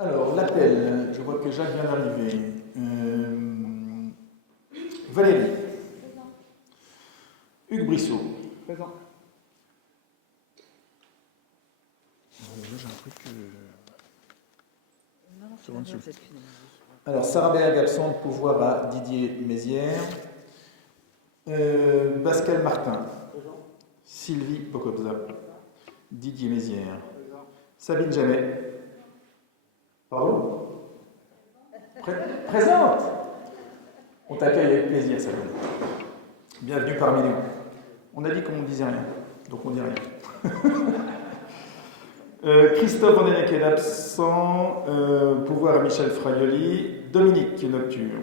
Alors, l'appel, je vois que Jacques vient d'arriver. Valérie. Hugues Brissot. Présent. J'ai un truc. Non, Alors, Sarah Berg absente, pouvoir à Didier Mézières. Pascal Martin. Présent. Sylvie Bocobza. Didier Mézières. Sabine Jamet. Pardon? Présente. On t'accueille avec plaisir, Sabine. Bienvenue parmi nous. On a dit qu'on ne disait rien, donc on ne dit rien. Christophe Vandenec est absent. Pouvoir à Michel Fraioli. Dominique Nocture.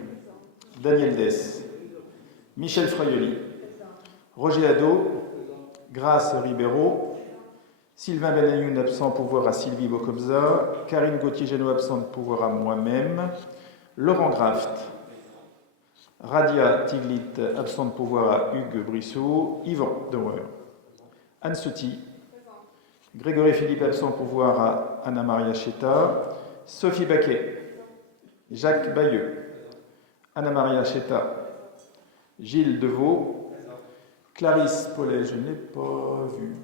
Daniel Dess. Michel Fraioli. Roger Hadot. Grace Ribeiro. Sylvain Benayoun absent, pouvoir à Sylvie Bocobza. Karine Gauthier-Génaud absente, pouvoir à moi-même. Laurent Graft. Radia Tiglit absente, pouvoir à Hugues Brissot. Yvan Dewer. Anne Souty. Grégory Philippe absent, pouvoir à Anna-Maria Cheta. Sophie Baquet. Jacques Bayeux. Anna-Maria Cheta. Gilles Deveau. Clarisse Paulet, je ne l'ai pas vu.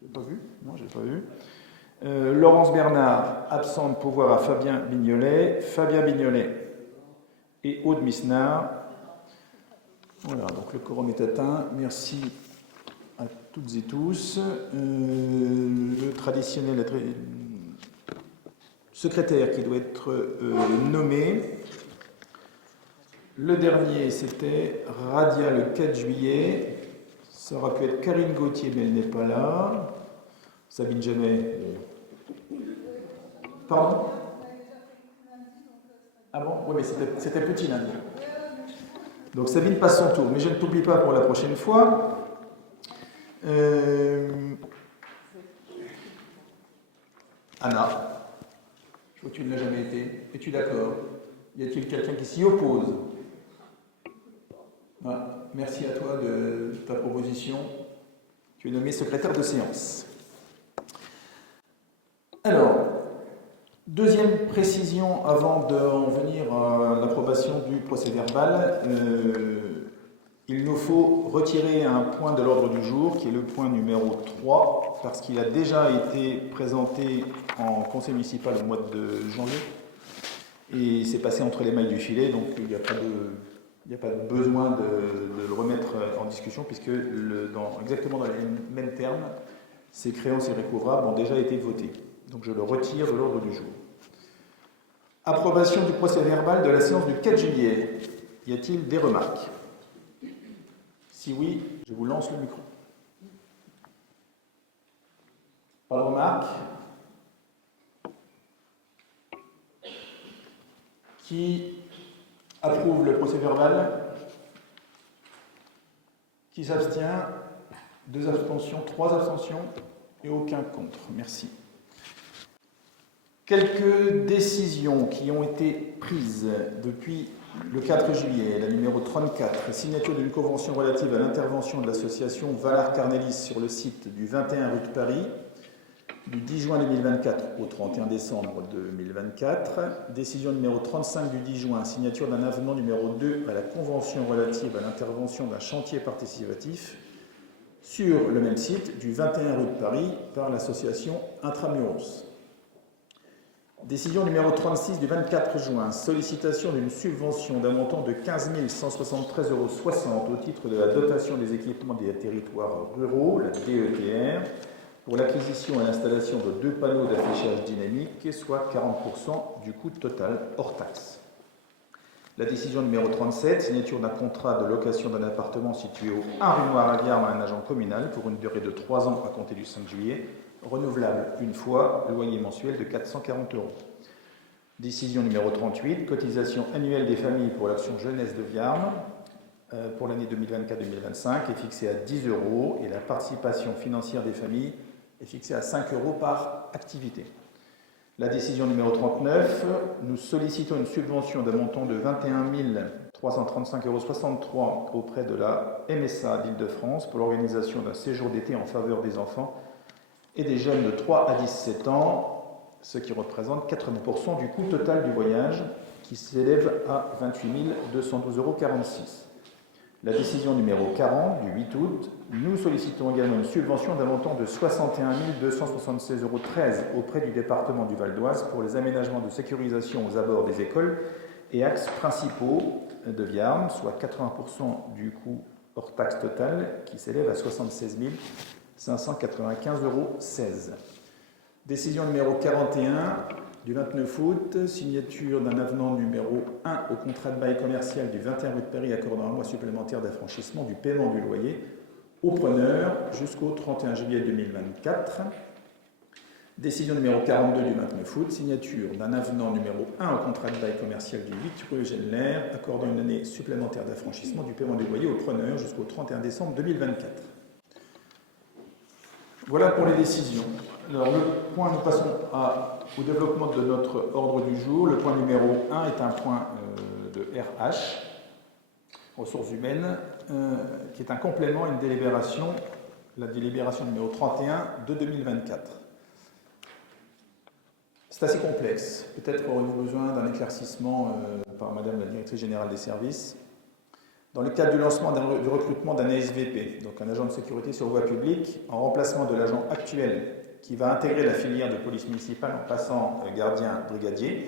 Je n'ai pas vu? Non, je n'ai pas vu. Laurence Bernard, absente, pouvoir à Fabien Bignolet. Fabien Bignolet et Aude Misnard. Voilà, donc le quorum est atteint. Merci à toutes et tous. Le traditionnel secrétaire qui doit être nommé. Le dernier, c'était Radia le 4 juillet. Ça aurait pu être Karine Gauthier, mais elle n'est pas là. Sabine Jamet. Pardon? Ah bon? Oui, mais c'était petit lundi. Donc Sabine passe son tour. Mais je ne t'oublie pas pour la prochaine fois. Anna. Je vois que tu ne l'as jamais été. Es-tu d'accord? Y a-t-il quelqu'un qui s'y oppose? Voilà. Merci à toi de ta proposition. Tu es nommé secrétaire de séance. Alors, deuxième précision avant d'en venir à l'approbation du procès-verbal. Il nous faut retirer un point de l'ordre du jour, qui est le point numéro 3, parce qu'il a déjà été présenté en conseil municipal au mois de janvier. Et il s'est passé entre les mailles du filet, donc il n'y a pas de besoin de le remettre en discussion, puisque exactement dans les mêmes termes, ces créances irrécouvrables ont déjà été votées. Donc je le retire de l'ordre du jour. Approbation du procès-verbal de la séance du 4 juillet. Y a-t-il des remarques? Si oui, je vous lance le micro. Pas de remarques? Qui approuve le procès-verbal? Qui s'abstient? 2 abstentions, 3 abstentions et aucun contre. Merci. Quelques décisions qui ont été prises depuis le 4 juillet. La numéro 34, signature d'une convention relative à l'intervention de l'association Valar Carnelis sur le site du 21 rue de Paris, du 10 juin 2024 au 31 décembre 2024. Décision numéro 35 du 10 juin, signature d'un avenant numéro 2 à la convention relative à l'intervention d'un chantier participatif sur le même site du 21 rue de Paris par l'association Intramuros. Décision numéro 36 du 24 juin, sollicitation d'une subvention d'un montant de 15 173,60 € au titre de la dotation des équipements des territoires ruraux, la DETR, pour l'acquisition et l'installation de 2 panneaux d'affichage dynamique, soit 40% du coût total hors taxe. La décision numéro 37, signature d'un contrat de location d'un appartement situé au 1 rue Noir-Aviard dans un agent communal pour une durée de 3 ans à compter du 5 juillet, renouvelable une fois, loyer mensuel de 440 €. Décision numéro 38, cotisation annuelle des familles pour l'action jeunesse de Viarme pour l'année 2024-2025 est fixée à 10 € et la participation financière des familles est fixée à 5 € par activité. La décision numéro 39, nous sollicitons une subvention d'un montant de 21 335,63 € auprès de la MSA d'Île-de-France pour l'organisation d'un séjour d'été en faveur des enfants et des jeunes de 3 à 17 ans ce qui représente 80% du coût total du voyage, qui s'élève à 28 212,46 €. La décision numéro 40 du 8 août, nous sollicitons également une subvention d'un montant de 61 276,13 € auprès du département du Val d'Oise pour les aménagements de sécurisation aux abords des écoles et axes principaux de Viarmes, soit 80% du coût hors taxe totale qui s'élève à 76 595,16 €. Décision numéro 41 du 29 août, signature d'un avenant numéro 1 au contrat de bail commercial du 21 rue de Paris accordant un mois supplémentaire d'affranchissement du paiement du loyer au preneur jusqu'au 31 juillet 2024. Décision numéro 42 du 29 août, signature d'un avenant numéro 1 au contrat de bail commercial du 8 rue Eugène Lair accordant une année supplémentaire d'affranchissement du paiement du loyer au preneur jusqu'au 31 décembre 2024. Voilà pour les décisions. Alors, nous passons au développement de notre ordre du jour. Le point numéro 1 est un point de RH, ressources humaines, qui est un complément à une délibération, la délibération numéro 31 de 2024. C'est assez complexe. Peut-être aurez-vous besoin d'un éclaircissement par Madame la Directrice Générale des Services. Dans le cadre du lancement du recrutement d'un ASVP, donc un agent de sécurité sur voie publique, en remplacement de l'agent actuel qui va intégrer la filière de police municipale en passant gardien brigadier,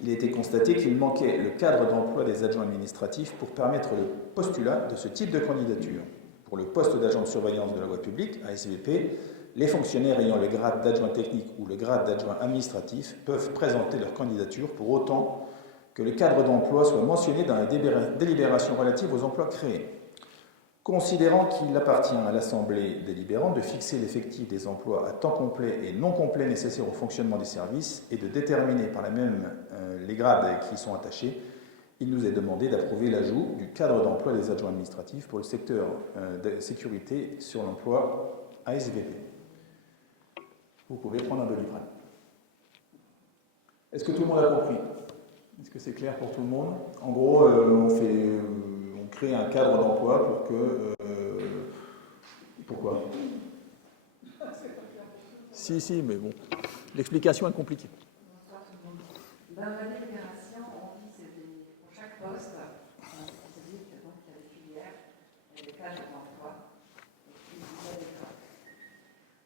il a été constaté qu'il manquait le cadre d'emploi des adjoints administratifs pour permettre le postulat de ce type de candidature. Pour le poste d'agent de surveillance de la voie publique, ASVP, les fonctionnaires ayant le grade d'adjoint technique ou le grade d'adjoint administratif peuvent présenter leur candidature pour autant que le cadre d'emploi soit mentionné dans la délibération relative aux emplois créés. Considérant qu'il appartient à l'Assemblée délibérante de fixer l'effectif des emplois à temps complet et non complet nécessaires au fonctionnement des services et de déterminer par la même les grades qui y sont attachés, il nous est demandé d'approuver l'ajout du cadre d'emploi des adjoints administratifs pour le secteur de sécurité sur l'emploi ASVP. Vous pouvez prendre un Doliprane. Est-ce que tout le monde a compris ? Est-ce que c'est clair pour tout le monde ? En gros, on crée un cadre d'emploi pour que... pourquoi ? Si, mais bon. L'explication est compliquée. Dans la délibération, on dit que pour chaque poste, c'est dit que donc il y a des filières, il y a des cadres d'emploi, et puis il y a des grades.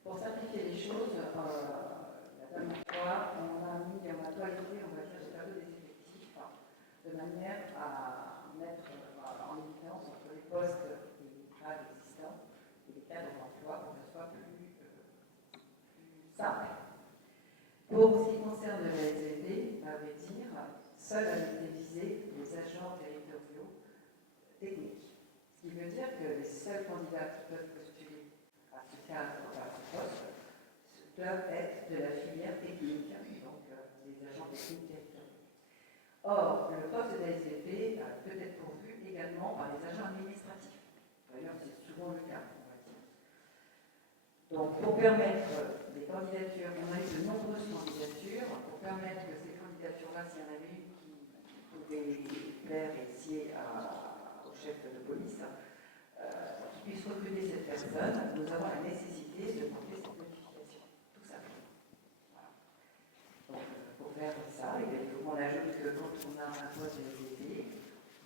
Pour simplifier les choses, la dernière fois, on a toiletté, on va dire, ce tableau des effectifs, de manière à mettre en évidence entre les postes et les grades existants et les cadres d'emploi pour que ce soit plus simple. Pour ce qui concerne le SVP, à vrai dire, seuls avaient été visés les agents territoriaux techniques. Ce qui veut dire que les seuls candidats qui peuvent postuler à ce cadre, à ce poste, doivent être de la filière technique, donc les agents techniques territoriaux. Or, le poste d'ASVP peut être pourvu également par les agents administratifs. D'ailleurs, c'est souvent le cas, on va dire. Donc, pour permettre des candidatures, on a eu de nombreuses candidatures, pour permettre que ces candidatures-là, s'il y en avait une qui pouvait plaire et sied au chef de police, qui puisse recruter cette personne, nous avons la nécessité de monter cette modification, tout simplement. Voilà. Donc, pour faire ça, il faut qu'on ajoute que quand on a un poste de SVP,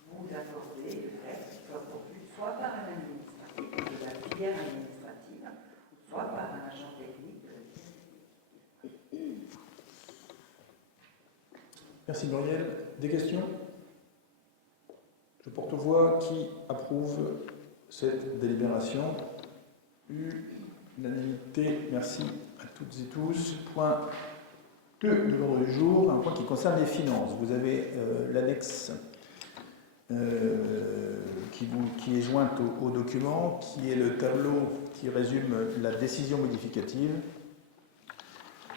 vous accordez le fait qu'il soit pourvu soit par un administratif de la filière administrative, soit par un agent technique de la filière technique. Merci Muriel. Des questions ? Je porte aux voix qui approuve cette délibération. Unanimité, merci à toutes et tous. Point 2 de l'ordre du jour, un point qui concerne les finances. Vous avez l'annexe qui est jointe au document, qui est le tableau qui résume la décision modificative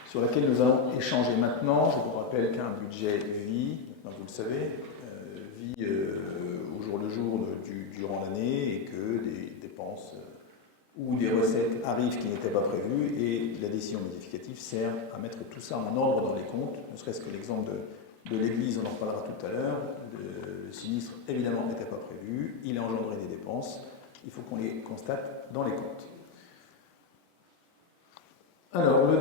sur laquelle nous allons échanger maintenant. Je vous rappelle qu'un budget vit, vous le savez, vit au jour le jour durant l'année et que des dépenses ou des recettes arrivent qui n'étaient pas prévues et la décision modificative sert à mettre tout ça en ordre dans les comptes, ne serait-ce que l'exemple de l'église, on en reparlera tout à l'heure. Le sinistre, évidemment, n'était pas prévu, il a engendré des dépenses, il faut qu'on les constate dans les comptes. Alors, le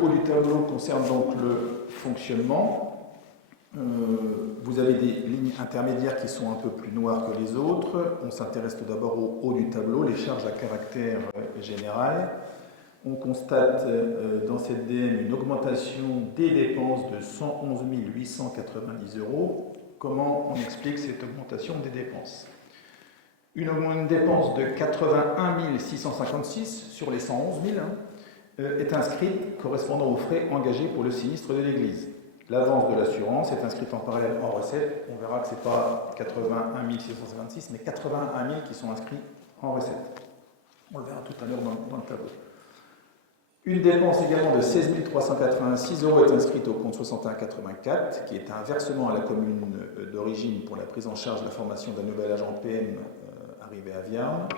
haut du tableau concerne donc le fonctionnement. Vous avez des lignes intermédiaires qui sont un peu plus noires que les autres. On s'intéresse tout d'abord au haut du tableau, les charges à caractère général. On constate dans cette DM une augmentation des dépenses de 111 890 euros. Comment on explique cette augmentation des dépenses? Une dépense de 81 656 sur les 111 000 est inscrite correspondant aux frais engagés pour le sinistre de l'Église. L'avance de l'assurance est inscrite en parallèle en recette. On verra que ce n'est pas 81 656, mais 81 000 qui sont inscrits en recette. On le verra tout à l'heure dans le tableau. Une dépense également de 16 386 euros est inscrite au compte 6184, qui est un versement à la commune d'origine pour la prise en charge de la formation d'un nouvel agent PM arrivé à Viarmes.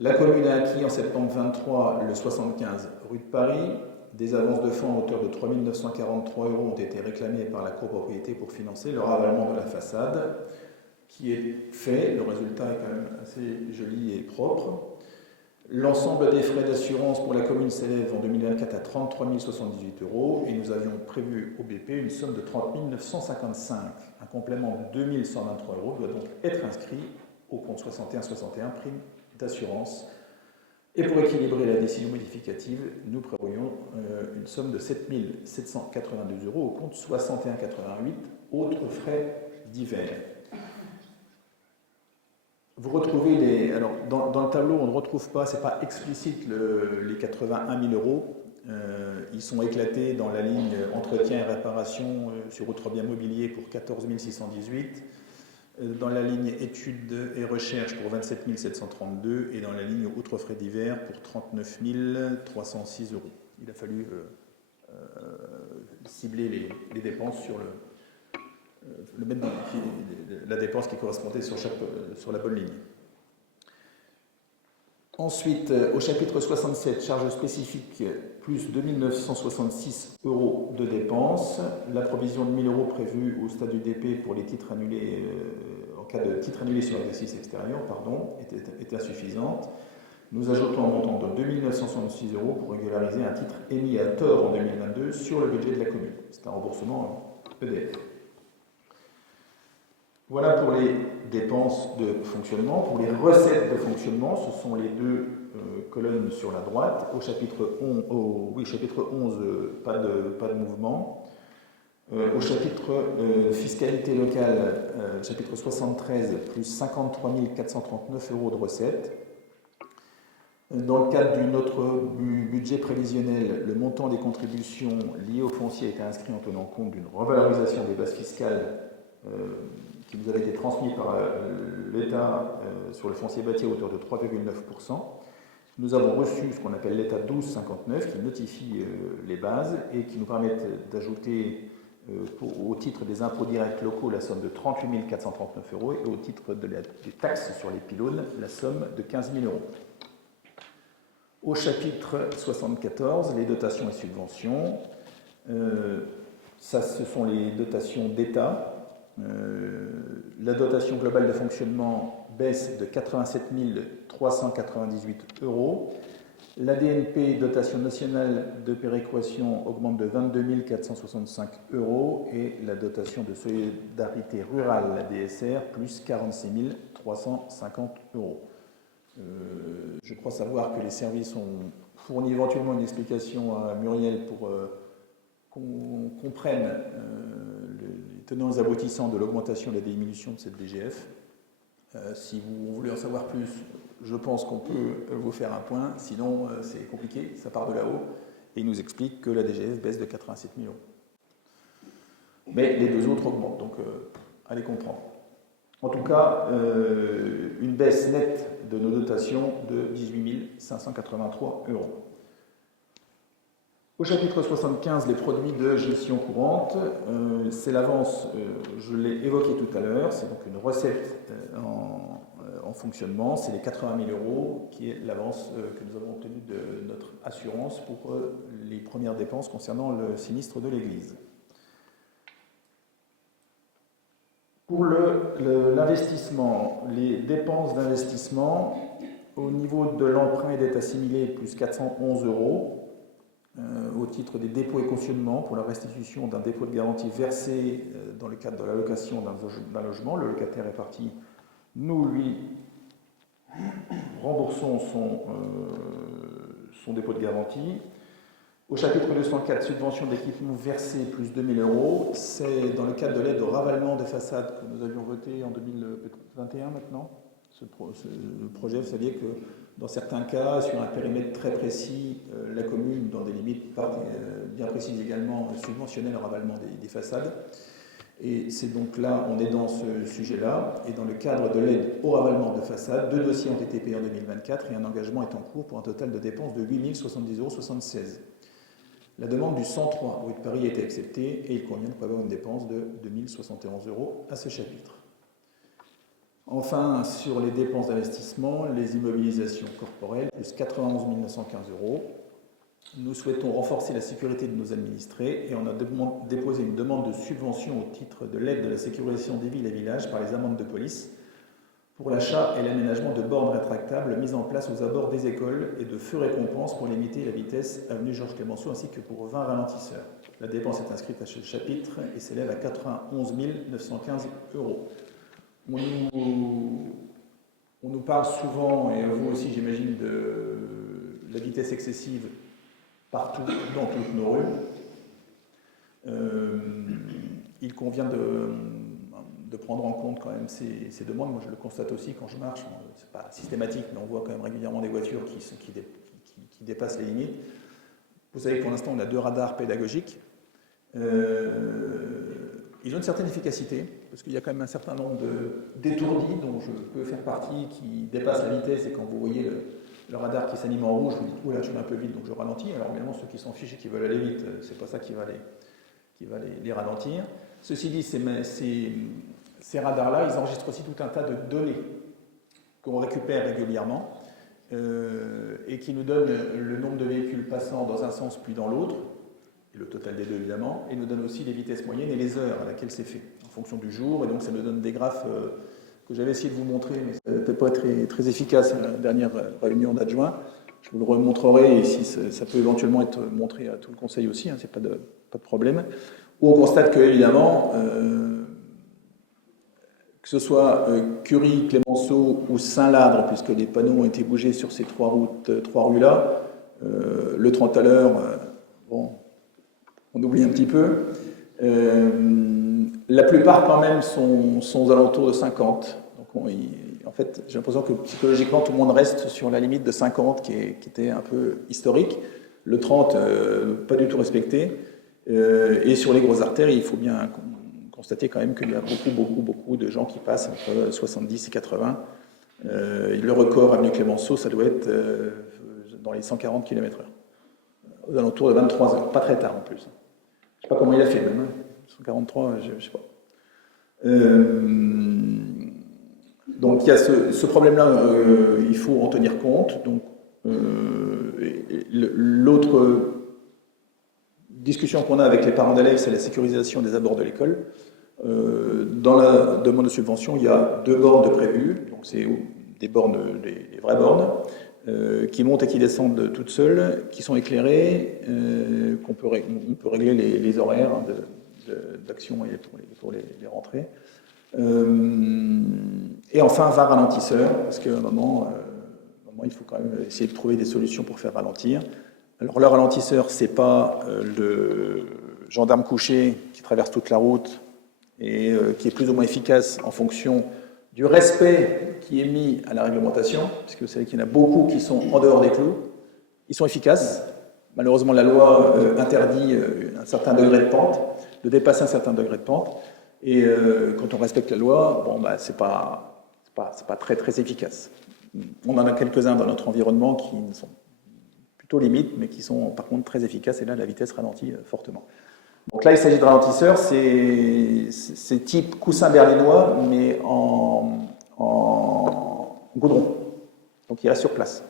La commune a acquis en septembre 23 le 75 rue de Paris. Des avances de fonds à hauteur de 3 943 euros ont été réclamées par la copropriété pour financer le ravalement de la façade, qui est fait. Le résultat est quand même assez joli et propre. L'ensemble des frais d'assurance pour la commune s'élève en 2024 à 33 078 euros et nous avions prévu au BP une somme de 30 955. Un complément de 2 123 euros doit donc être inscrit au compte 6161 prime d'assurance. Et pour équilibrer la décision modificative, nous prévoyons une somme de 7 792 euros au compte 6188, autres frais divers. Vous retrouvez les. Alors, dans le tableau, on ne retrouve pas, ce n'est pas explicite les 81 000 euros. Ils sont éclatés dans la ligne entretien et réparation sur autres biens mobiliers pour 14 618, dans la ligne études et recherche pour 27 732 et dans la ligne autres frais divers pour 39 306 euros. Il a fallu cibler les dépenses sur la dépense qui correspondait sur la bonne ligne. Ensuite, au chapitre 67, charges spécifiques, plus 2 966 euros de dépenses. La provision de 1 000 euros prévue au stade du DP pour les titres annulés, en cas de titres annulés sur l'exercice extérieur, était insuffisante. Nous ajoutons un montant de 2 966 euros pour régulariser un titre émis à tort en 2022 sur le budget de la commune. C'est un remboursement EDF. Voilà pour les dépenses de fonctionnement. Pour les recettes de fonctionnement, ce sont les deux colonnes sur la droite. Au chapitre 11, pas de mouvement. Au chapitre fiscalité locale, chapitre 73, plus 53 439 euros de recettes. Dans le cadre de notre budget prévisionnel, le montant des contributions liées au foncier a été inscrit en tenant compte d'une revalorisation des bases fiscales qui nous avait été transmis par l'État sur le foncier bâti à hauteur de 3,9%. Nous avons reçu ce qu'on appelle l'État 1259 qui notifie les bases et qui nous permettent d'ajouter au titre des impôts directs locaux la somme de 38 439 euros et au titre des taxes sur les pylônes la somme de 15 000 euros. Au chapitre 74, les dotations et subventions, ce sont les dotations d'État. La dotation globale de fonctionnement baisse de 87 398 euros. La DNP, dotation nationale de péréquation, augmente de 22 465 euros et la dotation de solidarité rurale, la DSR, plus 46 350 euros. Je crois savoir que les services ont fourni éventuellement une explication à Muriel pour qu'on comprenne les tenants et aboutissants de l'augmentation et de la diminution de cette DGF. Si vous voulez en savoir plus, je pense qu'on peut vous faire un point, sinon c'est compliqué, ça part de là-haut, et il nous explique que la DGF baisse de 87 000 euros. Mais les deux autres augmentent, donc allez comprendre. En tout cas, une baisse nette de nos dotations de 18 583 euros. Au chapitre 75, les produits de gestion courante, c'est l'avance, je l'ai évoqué tout à l'heure, c'est donc une recette en fonctionnement, c'est les 80 000 euros qui est l'avance que nous avons obtenue de notre assurance pour les premières dépenses concernant le sinistre de l'Église. Pour l'investissement, les dépenses d'investissement, au niveau de l'emprunt et dette assimilée, plus 411 euros. au titre des dépôts et cautionnements pour la restitution d'un dépôt de garantie versé dans le cadre de la location d'un logement. Le locataire est parti, nous lui remboursons son dépôt de garantie. Au chapitre 204, subvention d'équipement versée plus 2 000 €, c'est dans le cadre de l'aide au ravalement des façades que nous avions voté en 2021 maintenant. Le projet, vous saviez que dans certains cas, sur un périmètre très précis, la commune, dans des limites bien précises également, subventionnait le ravalement des façades. Et c'est donc là, on est dans ce sujet-là, et dans le cadre de l'aide au ravalement de façade, 2 dossiers ont été payés en 2024 et un engagement est en cours pour un total de dépenses de 8 070,76 €. La demande du 103 rue de Paris a été acceptée et il convient de prévoir une dépense de 2 071 € à ce chapitre. Enfin, sur les dépenses d'investissement, les immobilisations corporelles, plus 91 915 €. Nous souhaitons renforcer la sécurité de nos administrés et on a déposé une demande de subvention au titre de l'aide de la sécurisation des villes et villages par les amendes de police pour l'achat et l'aménagement de bornes rétractables mises en place aux abords des écoles et de feux récompenses pour limiter la vitesse avenue Georges Clemenceau ainsi que pour 20 ralentisseurs. La dépense est inscrite à ce chapitre et s'élève à 91 915 €. On nous parle souvent, et vous aussi j'imagine, de la vitesse excessive partout, dans toutes nos rues. Il convient de prendre en compte quand même ces demandes. Moi je le constate aussi quand je marche, c'est pas systématique, mais on voit quand même régulièrement des voitures qui dépassent les limites. Vous savez que pour l'instant on a 2 radars pédagogiques. Ils ont une certaine efficacité, parce qu'il y a quand même un certain nombre d'étourdis dont je peux faire partie qui dépassent la vitesse, et quand vous voyez le radar qui s'anime en rouge, vous dites « oh là, je vais un peu vite, donc je ralentis ». Alors évidemment, ceux qui s'en fichent et qui veulent aller vite, c'est pas ça qui va les ralentir. Ceci dit, ces radars-là, ils enregistrent aussi tout un tas de données qu'on récupère régulièrement et qui nous donnent le nombre de véhicules passant dans un sens puis dans l'autre, et le total des deux évidemment, et nous donne aussi les vitesses moyennes et les heures à laquelle c'est fait, en fonction du jour, et donc ça nous donne des graphes que j'avais essayé de vous montrer, mais ça n'était pas très efficace à la dernière réunion d'adjoints. Je vous le remontrerai, et si ça peut éventuellement être montré à tout le conseil aussi, hein, c'est pas de problème, où on constate que, évidemment, que ce soit Curie, Clemenceau ou Saint-Ladre, puisque les panneaux ont été bougés sur ces trois rues-là, le 30 à l'heure, bon, on oublie un petit peu. La plupart, quand même, sont aux alentours de 50. Donc en fait, j'ai l'impression que psychologiquement, tout le monde reste sur la limite de 50, qui était un peu historique. Le 30, pas du tout respecté. Et sur les grosses artères, il faut bien constater quand même qu'il y a beaucoup de gens qui passent entre 70 et 80. Le record avenue Clemenceau, ça doit être dans les 140 km/h. Aux alentours de 23 heures, pas très tard en plus. Je ne sais pas comment il a fait même, 143, je ne sais pas. Donc il y a ce problème-là, il faut en tenir compte. Donc, l'autre discussion qu'on a avec les parents d'élèves, c'est la sécurisation des abords de l'école. Dans la demande de subvention, il y a 2 bornes de prévues, donc c'est des bornes, les vraies bornes, qui montent et qui descendent toutes seules, qui sont éclairées, on peut régler les horaires d'action pour les rentrées. Et enfin, 20 ralentisseurs, parce qu'à un moment, il faut quand même essayer de trouver des solutions pour faire ralentir. Alors le ralentisseur, ce n'est pas le gendarme couché qui traverse toute la route et qui est plus ou moins efficace en fonction du respect qui est mis à la réglementation, puisque vous savez qu'il y en a beaucoup qui sont en dehors des clous. Ils sont efficaces. Malheureusement, la loi interdit un certain degré de pente, de dépasser un certain degré de pente. Et quand on respecte la loi, bon, bah, c'est pas très efficace. On en a quelques-uns dans notre environnement qui sont plutôt limites, mais qui sont par contre très efficaces, et là, la vitesse ralentit fortement. Donc là, il s'agit de ralentisseurs, c'est type coussin berlinois, mais en goudron. Donc ils restent sur place.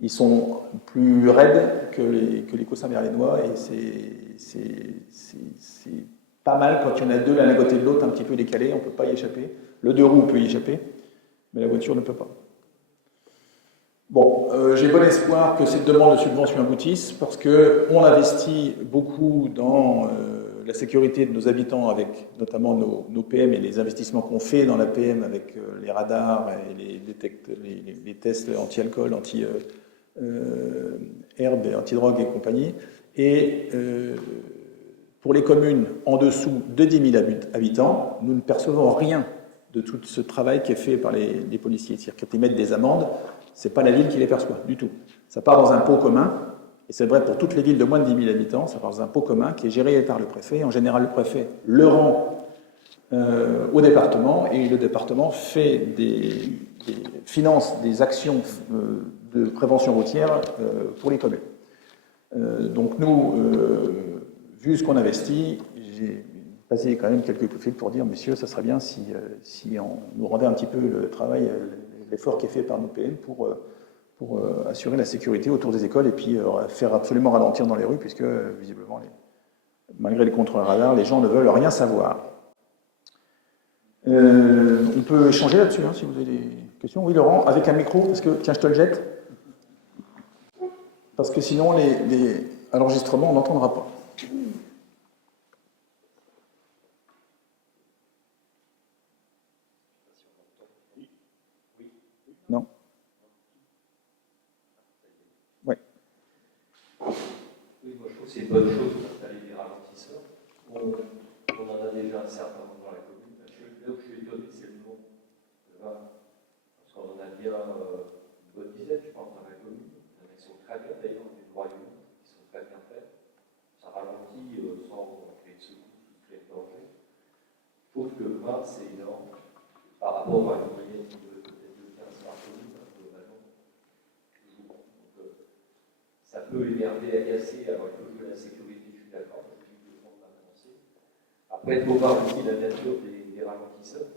Ils sont plus raides que les coussins berlinois, et c'est pas mal quand il y en a 2 l'un à côté de l'autre, un petit peu décalés, on ne peut pas y échapper. Le 2 roues peut y échapper, mais la voiture ne peut pas. Bon, j'ai bon espoir que cette demande de subvention aboutisse parce qu'on investit beaucoup dans la sécurité de nos habitants avec notamment nos PM et les investissements qu'on fait dans la PM avec les radars et les tests anti-alcool, anti-herbe, anti-drogue et compagnie. Et pour les communes en dessous de 10 000 habitants, nous ne percevons rien de tout ce travail qui est fait par les policiers. C'est-à-dire qu'ils mettent des amendes, ce n'est pas la ville qui les perçoit du tout. Ça part dans un pot commun, et c'est vrai pour toutes les villes de moins de 10 000 habitants, ça part dans un pot commun qui est géré par le préfet. En général, le préfet le rend au département, et le département finance des actions de prévention routière pour les communes. Donc nous, vu ce qu'on investit, j'ai passé quand même quelques coups de fil pour dire, messieurs, ça serait bien si on nous rendait un petit peu le travail, l'effort qui est fait par nos PM pour assurer la sécurité autour des écoles et puis faire absolument ralentir dans les rues, puisque visiblement, malgré les contrôles radars, les gens ne veulent rien savoir. On peut échanger là-dessus, hein, si vous avez des questions. Oui, Laurent, avec un micro, parce que, tiens, je te le jette. Parce que sinon, à l'enregistrement, on n'entendra pas. Non. Oui. Oui, moi je trouve que c'est une bonne chose d'installer des ralentisseurs. On en a déjà un certain nombre dans la commune. Là où je suis étonné, c'est le nom. Parce qu'on en a bien une bonne dizaine, je pense, dans la commune. Il y en a qui sont très bien d'ailleurs, du droit humain, qui sont très bien faits. Ça ralentit sans créer de secours, sans créer de danger. Je trouve que 20, c'est énorme par rapport à une moyenne de peut-être de 15 par commune, globalement. Ça peut énerver, agacer, alors il faut jouer la sécurité, je suis d'accord, je dis que le monde va avancer. Après, il faut voir aussi la nature des ralentisseurs,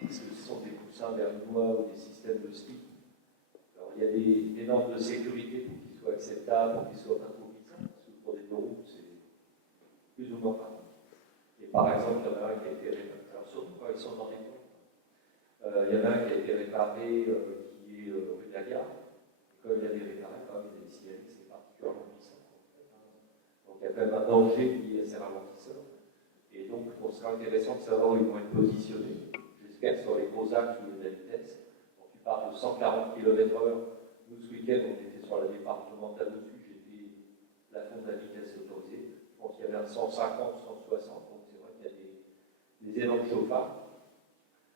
parce que ce sont des poussins berlinois ou des systèmes de ski. Alors il y a des normes de sécurité pour qu'ils soient acceptables, pour qu'ils soient improvisants, parce que pour des deux roues, c'est plus ou moins pratique. Et par exemple, il y en a un qui a été réparé, alors surtout quand ils sont dans des ponts, il y en a un qui a été réparé qui est rue de la Gare. Comme il y a des réparés, quand même, il y a des signalés que c'est particulièrement puissant. Donc il y a quand même un danger lié à ces ralentisseurs. Et donc, on sera intéressant de savoir où ils vont être positionnés. J'espère sur les gros axes où il y a de la vitesse. Donc, tu parles de 140 km/h. Nous, ce week-end, on était sur la départementale au-dessus. J'étais la fond de la vitesse autorisée. Je pense qu'il y avait un 150, 160. Donc, c'est vrai qu'il y a des énormes chauffards.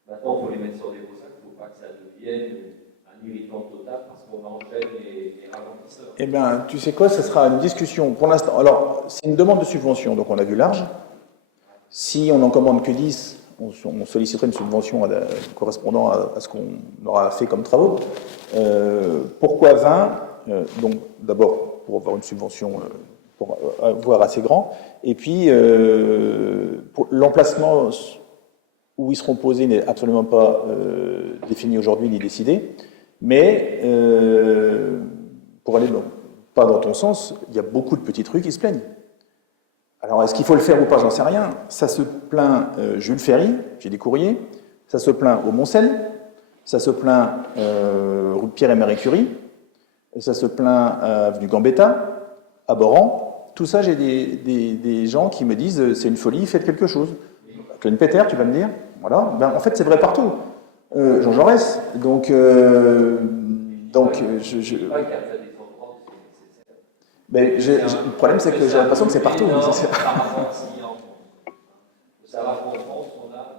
Maintenant, il faut les mettre sur des gros axes. Il ne faut pas que ça devienne un irritant total parce qu'on enchaîne les ralentisseurs. Eh bien, tu sais quoi, ce sera une discussion pour l'instant. Alors, c'est une demande de subvention, donc on a vu large. Si on n'en commande que 10, on solliciterait une subvention correspondant à ce qu'on aura fait comme travaux. Pourquoi 20 Donc, d'abord, pour avoir une subvention, pour avoir assez grand. Et puis, pour l'emplacement où ils seront posés n'est absolument pas défini aujourd'hui ni décidé. Mais pour aller pas dans ton sens, il y a beaucoup de petites rues qui se plaignent. Alors, est-ce qu'il faut le faire ou pas, j'en sais rien. Ça se plaint Jules Ferry, j'ai des courriers. Ça se plaint au Moncel. Ça se plaint rue Pierre et Marie Curie. Ça se plaint avenue Gambetta, à Boran. Tout ça, j'ai des gens qui me disent c'est une folie, faites quelque chose. Claude Peter, tu vas me dire. Voilà. Ben, en fait, c'est vrai partout. Jean Jaurès. Donc mais le problème, c'est que j'ai l'impression que c'est partout. Il faut savoir qu'en France, on a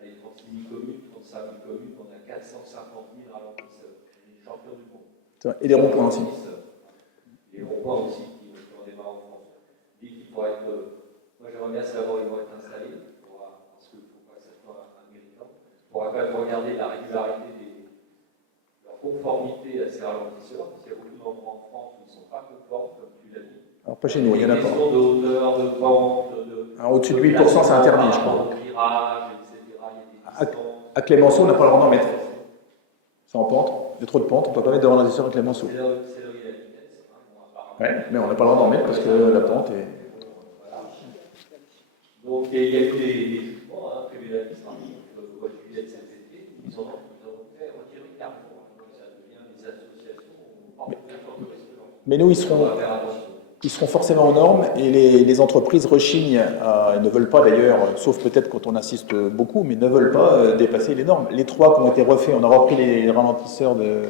36 000 communes, 35 000 communes, on a 450 000 ralentisseurs. On est champion du monde. Et les ronds-points aussi. Les ronds-points aussi qui ont démarré en France. Dit qu'il pourrait être. Moi, j'aimerais bien savoir où ils vont être installés, parce qu'il ne faut pas que ça soit un méritant. Il faudra quand même regarder la régularité leur conformité à ces ralentisseurs, parce qu'il y a beaucoup d'endroits en France où ils ne sont pas conformes, comme tu l'as dit. Alors, pas chez nous, il y en a pas. Des questions de hauteur, de pente, alors, au-dessus de 8%, c'est interdit, je crois. De virage, etc. À Clémenceau, on n'a pas le droit d'en mettre. C'est en pente, il y a trop de pente, on ne peut pas mettre de ralentisseur à Clémenceau. C'est là où il y a la vitesse. Ouais, mais on n'a pas le droit d'en mettre parce que la pente est. Voilà. Donc, il y a eu des jugements prévus l'administratif au mois de juillet de cet été. Ils ont fait retirer carrément. Donc, ça devient des associations Mais nous, On va faire attention. ils seront forcément aux normes et les entreprises rechignent, ne veulent pas d'ailleurs, sauf peut-être quand on insiste beaucoup, mais ne veulent pas dépasser les normes. Les 3 qui ont été refaits, on a repris les ralentisseurs de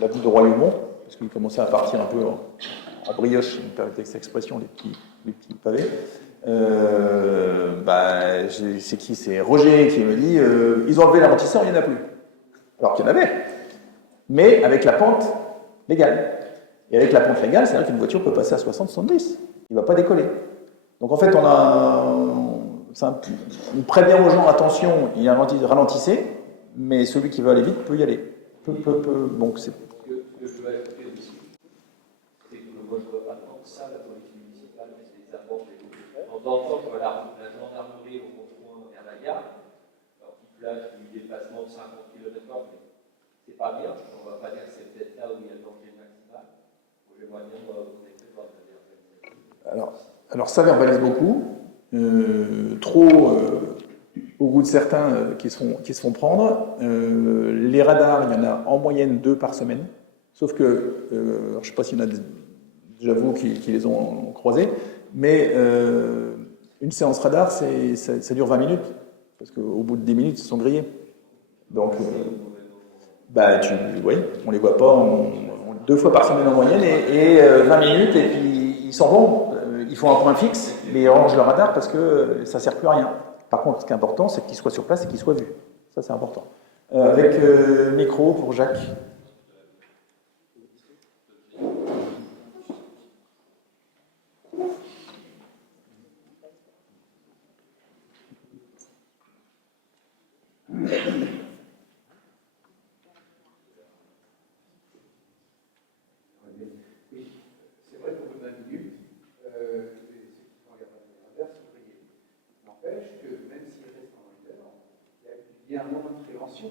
l'avenue de Royaumont, parce qu'ils commençaient à partir un peu à brioche, une période cette expression, les petits pavés. C'est qui? C'est Roger qui me dit ils ont enlevé les ralentisseurs, il n'y en a plus. Alors qu'il y en avait, mais avec la pente légale. Et avec la pente légale, c'est-à-dire qu'une voiture peut passer à 60-70. Il ne va pas décoller. Donc en fait, on prévient aux gens, attention, il ralentissez, mais celui qui veut aller vite peut y aller. Donc c'est... Ce que je veux ajouter aussi, c'est que moi je ne vois pas tant que ça la police municipale, mais c'est les apports des autres. De temps en temps, je vois la gendarmerie au rond-point vers la gare, alors qui flash du dépassement de 50 km/h, mais c'est pas bien. On ne va pas dire que c'est peut-être là où il y a le danger maximal. J'aimerais bien vous écouter par la Alors ça verbalise beaucoup, trop au goût de certains qui se font prendre. Les radars, il y en a en moyenne 2 par semaine, sauf que, je ne sais pas s'il y en a déjà vous qui les ont croisés, mais une séance radar, ça dure 20 minutes, parce qu'au bout de 10 minutes, ils sont grillés. Donc, oui, on les voit pas 2 fois par semaine en moyenne et 20 minutes, et puis ils s'en vont. Ils font un point fixe, mais ils rangent le radar parce que ça ne sert plus à rien. Par contre, ce qui est important, c'est qu'ils soient sur place et qu'ils soient vus. Ça, c'est important. Avec micro pour Jacques. Il y a un moment de prévention.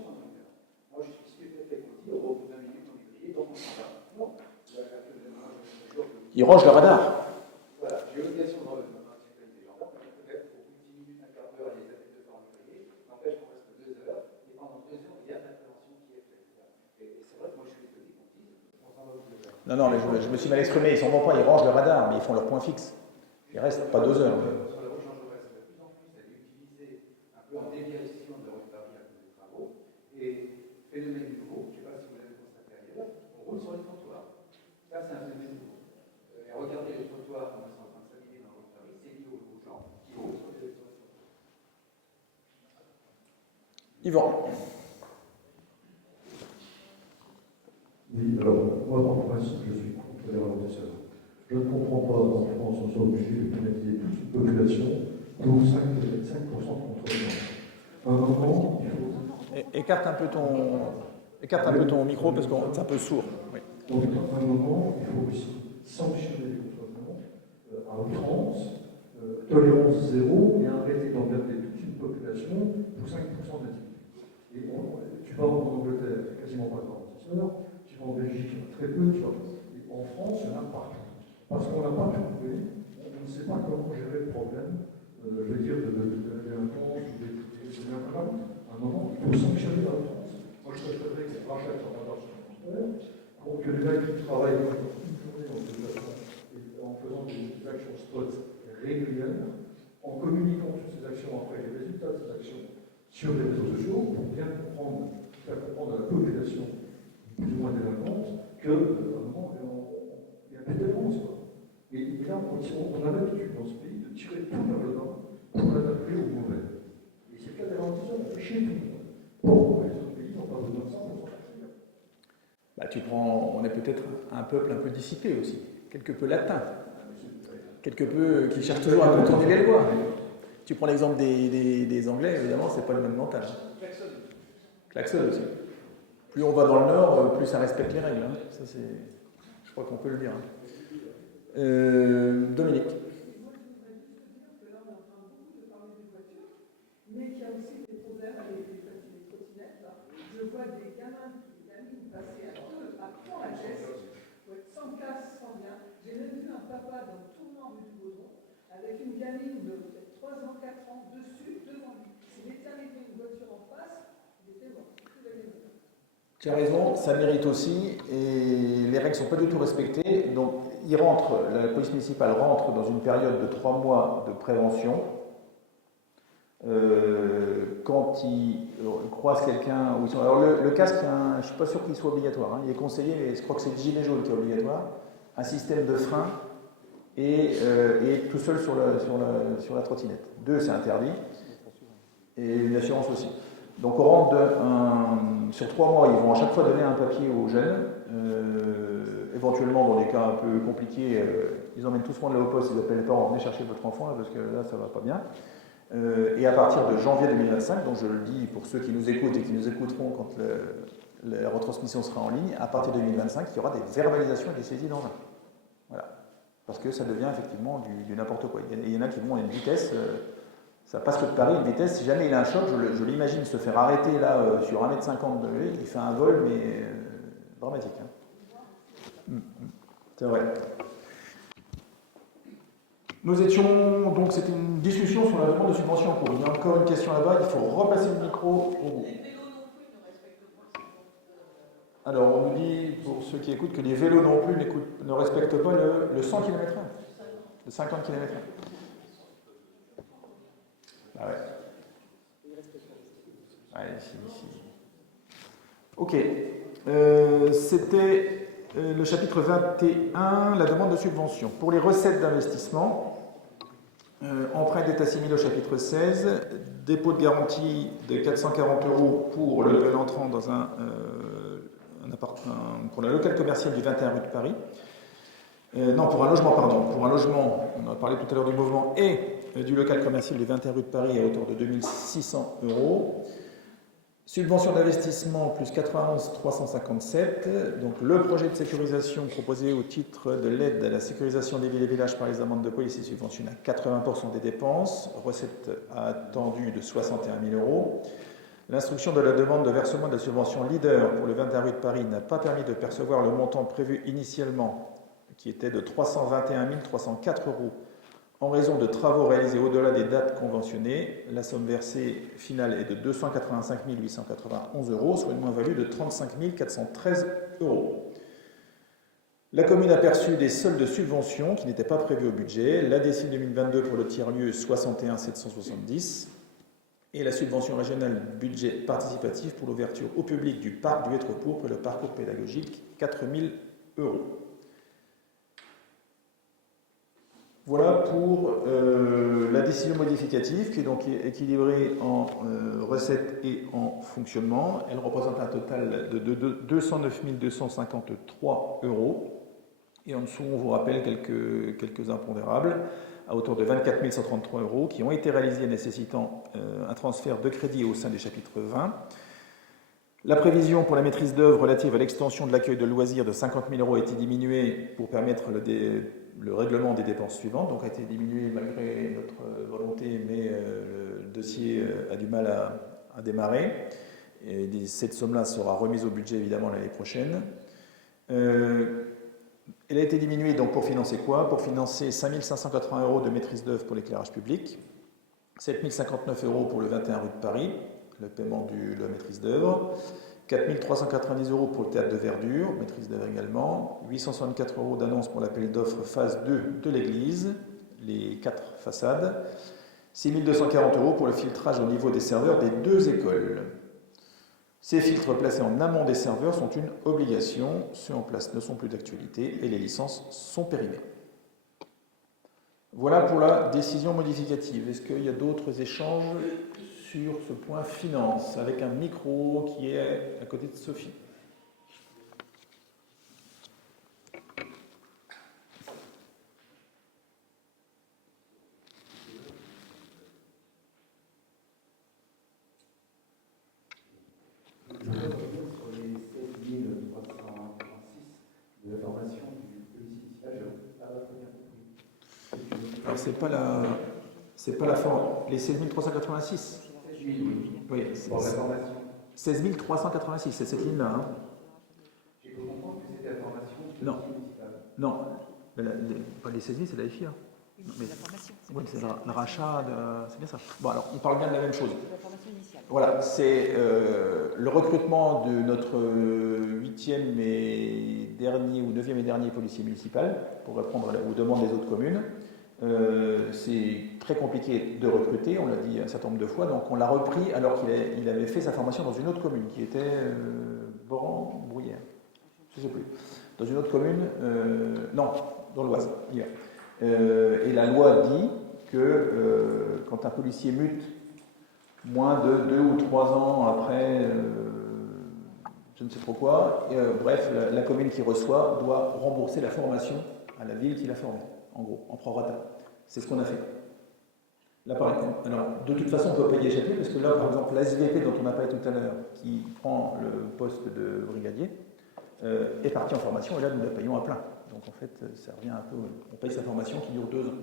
Moi, je suis stupéfait qu'on dit au bout d'un minute, on est grillé, donc on s'en va. Non. Ils rangent le radar. Voilà, j'ai l'obligation de participer des gens. Peut-être au bout de 10 minutes, un quart d'heure, il y a peut-être 2 heures grillé. N'empêche qu'on reste 2 heures. Et pendant 2 heures, il y a de la prévention qui est faite. Et c'est vrai que moi, je suis étonné qu'on dise on s'en va au bout de 2 heures. Non, mais je me suis mal exprimé. Ils s'en vont pas, ils rangent le radar, mais ils font leur point fixe. Ils restent pas 2 heures. Sur la route Jean Jaurès, de plus en plus, elle est utilisée un peu en déviation de la route Paris à cause des travaux. Et phénomène nouveau, je ne sais pas si vous l'avez constaté ailleurs, on roule sur les trottoirs. Ça, c'est un phénomène nouveau. Et regardez les trottoirs, comment ils sont en train de s'habiller dans la route Paris, c'est lié aux gens qui roulent sur les trottoirs. Yvan. Oui, alors, moi, par principe, je suis contre les ralentisseurs. Je ne comprends pas qu'en France, on soit obligé de pénaliser toute une population pour 5% de contrôle. À un moment, il faut... Écarte un peu ton micro parce que c'est un peu sourd. Oui. Donc, à un moment, il faut aussi sanctionner les contrevenants à outrance, tolérance zéro, et arrêter d'emmerder toute une population pour 5% d'individus. Et tu vas en Angleterre, il n'y a quasiment pas de ralentisseurs, tu vas en Belgique, très peu, tu vas... Et en France, il y en a partout. Parce qu'on n'a pas trouvé, on ne sait pas comment gérer le problème, je veux dire, de la délinquance ou des délinquants. À un moment, il faut sanctionner la France. Moi, je préférerais que les rachètent en radar supplémentaire, pour que les mecs qui travaillent une journée en déplacement et en faisant des actions spot régulières, en communiquant sur ces actions après les résultats de ces actions sur les réseaux sociaux, pour bien comprendre, faire comprendre à la population plus ou moins délinquante qu'à un moment, il y a plus de défense, quoi. Et là, on a l'habitude dans ce pays de tirer tout vers le bas pour l'adapter au mauvais. Et c'est le cas des ralentisseurs, on fait chier tout le monde. Pourquoi les autres pays n'ont pas besoin de ça pour s'en sortir? On est peut-être un peuple un peu dissipé aussi, quelque peu latin, quelque peu qui cherche toujours à contourner les lois. Tu prends l'exemple des Anglais, évidemment, c'est pas le même mental. Klaxon aussi. Plus on va dans le nord, plus ça respecte les règles. Hein. Ça, je crois qu'on peut le dire. Dominique. Mais qu'il y a aussi des problèmes avec les trottinettes. Je vois des gamines passer à 2, à 3 à geste, sans casse, sans rien. J'ai même vu un papa dans le tournant rue du Baudron avec une gamine de 3 ans, 4 ans, dessus, devant lui. S'il était arrivé une voiture en face, il était mort. Tu as raison, ça mérite aussi, et les règles ne sont pas du tout respectées. Donc, la police municipale rentre dans une période de 3 mois de prévention. Quand ils croisent quelqu'un, alors le casque, je ne suis pas sûr qu'il soit obligatoire, hein. Il est conseillé, mais je crois que c'est le gilet jaune qui est obligatoire, un système de frein et tout seul sur la trottinette. 2, c'est interdit, et une assurance aussi. Donc on rentre sur 3 mois, ils vont à chaque fois donner un papier aux jeunes, éventuellement dans des cas un peu compliqués, ils emmènent tous prendre la au poste, ils appellent les parents, venez chercher votre enfant là, parce que là ça va pas bien. Et à partir de janvier 2025, donc je le dis pour ceux qui nous écoutent et qui nous écouteront quand la retransmission sera en ligne, à partir de 2025, il y aura des verbalisations et des saisies d'engins. Voilà. Parce que ça devient effectivement du n'importe quoi. Il y en a qui vont à une vitesse, ça passe que de Paris, une vitesse, si jamais il a un choc, je l'imagine se faire arrêter là sur 1,50 m de lui, il fait un vol, mais dramatique. Hein. C'est vrai. Nous étions, donc c'était une discussion sur la demande de subvention en cours. Il y a encore une question là-bas, il faut replacer le micro au bout. Alors on nous dit, pour ceux qui écoutent, que les vélos non plus ne respectent pas le 100 km/h, le 50 km/h. Ah ouais. Ouais, si. Ok. C'était le chapitre 21, la demande de subvention. Pour les recettes d'investissement, emprunt d'état civil au chapitre 16, dépôt de garantie de 440 € pour le level entrant dans pour la locale commerciale du 21 rue de Paris. Non, pour un logement, pardon. Pour un logement, on a parlé tout à l'heure du mouvement, et du local commercial du 21 rue de Paris à hauteur de 2600 €. Subvention d'investissement plus 91 357. Donc le projet de sécurisation proposé au titre de l'aide à la sécurisation des villes et villages par les amendes de police est subventionné à 80% des dépenses. Recette attendue de 61 000 €. L'instruction de la demande de versement de la subvention leader pour le 21 rue de Paris n'a pas permis de percevoir le montant prévu initialement, qui était de 321 304 € en raison de travaux réalisés au-delà des dates conventionnées. La somme versée finale est de 285 891 €, soit une moins-value de 35 413 €. La commune a perçu des soldes de subventions qui n'étaient pas prévus au budget. La décile 2022 pour le tiers-lieu, 61 770. Et la subvention régionale budget participatif pour l'ouverture au public du parc du Hêtre-Pourpre et le parcours pédagogique, 4 000 €. Voilà pour la décision modificative qui est donc équilibrée en recettes et en fonctionnement. Elle représente un total de 209 253 €. Et en dessous, on vous rappelle quelques impondérables à hauteur de 24 133 € qui ont été réalisés nécessitant un transfert de crédit au sein du chapitre 20. La prévision pour la maîtrise d'œuvre relative à l'extension de l'accueil de loisirs de 50 000 € a été diminuée pour permettre le règlement des dépenses suivantes, donc a été diminuée malgré notre volonté, mais le dossier a du mal à démarrer. Et cette somme-là sera remise au budget évidemment l'année prochaine. Elle a été diminuée donc pour financer quoi? Pour financer 5 580 € de maîtrise d'œuvre pour l'éclairage public, 7 059 € pour le 21 rue de Paris, le paiement de la maîtrise d'œuvre, 4 390 € pour le théâtre de verdure, maîtrise d'œuvre également, 864 € d'annonce pour l'appel d'offres phase 2 de l'église, les 4 façades, 6 240 € pour le filtrage au niveau des serveurs des 2 écoles. Ces filtres placés en amont des serveurs sont une obligation, ceux en place ne sont plus d'actualité et les licences sont périmées. Voilà pour la décision modificative. Est-ce qu'il y a d'autres échanges sur ce point finance, avec un micro qui est à côté de Sophie? Alors c'est pas la forme. Les 16 386. Oui, 16 386, c'est cette ligne-là. Hein. J'ai cru comprendre que c'était la formation. Non. Pas les 16 000, c'est la FIA. Oui, mais Mais- c'est la formation. Oui, c'est le rachat, c'est bien ça. Bon, alors, on parle bien de la même chose. C'est la formation initiale. Voilà, c'est le recrutement de notre 8e et dernier ou 9e et dernier policier municipal pour répondre aux demandes des autres communes. C'est très compliqué de recruter, on l'a dit un certain nombre de fois, donc on l'a repris alors qu'il avait fait sa formation dans une autre commune qui était Boran-Bruyères, je ne sais plus. Dans une autre commune, non, dans l'Oise, hier. Et la loi dit que quand un policier mute moins de 2 ou 3 ans après, je ne sais trop quoi, bref, la commune qui reçoit doit rembourser la formation à la ville qui l'a formé, en gros, en prorata. C'est ce qu'on a fait. Là, par exemple, alors, de toute façon, on ne peut pas y échapper, parce que là, par exemple, la SVP dont on a parlé tout à l'heure, qui prend le poste de brigadier, est partie en formation, et là, nous la payons à plein. Donc, en fait, ça revient un peu... On paye sa formation qui dure 2 ans.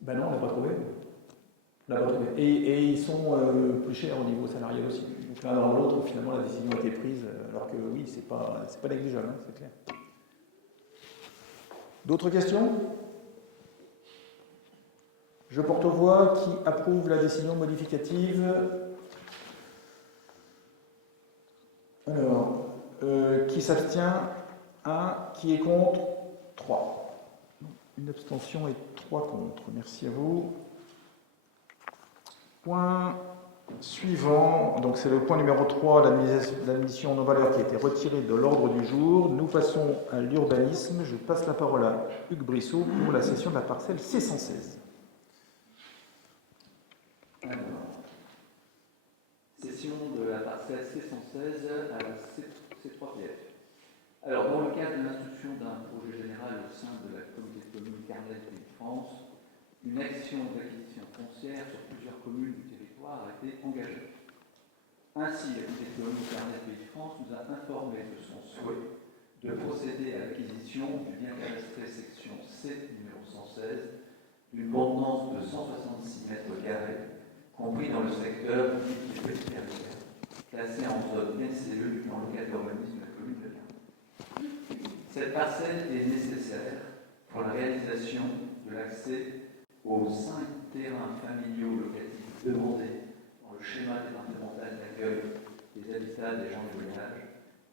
Ben non, on l'a pas trouvé. On l'a pas trouvé. Et ils sont plus chers au niveau salarial aussi. Donc l'un dans l'autre, finalement, la décision a été prise, alors que oui, c'est pas négligeable, hein, c'est clair. D'autres questions? Je porte aux voix qui approuve la décision modificative. Alors, qui s'abstient? 1. Qui est contre? 3. Une abstention et 3 contre. Merci à vous. Point suivant, donc c'est le point numéro 3, l'admission non valeur qui a été retirée de l'ordre du jour. Nous passons à l'urbanisme. Je passe la parole à Hugues Brissot pour la session de la parcelle C116. Alors, session de la parcelle C116 à la C3PF. Alors, dans le cadre de l'instruction d'un projet général au sein de la communauté de communes Carnet Pays de France, une action d'acquisition foncière sur plusieurs communes du territoire a été engagée. Ainsi, la communauté de communes Carnet Pays de France nous a informé de son souhait de procéder à l'acquisition du bien cadastré section C numéro 116 d'une contenance de 166 mètres carrés, compris dans le secteur public et pénitentiaire, classé en zone NCE dans le cadre d'urbanisme de la commune de Lyon. Cette parcelle est nécessaire pour la réalisation de l'accès aux 5 terrains familiaux locatifs demandés dans le schéma départemental d'accueil des habitats des gens du voyage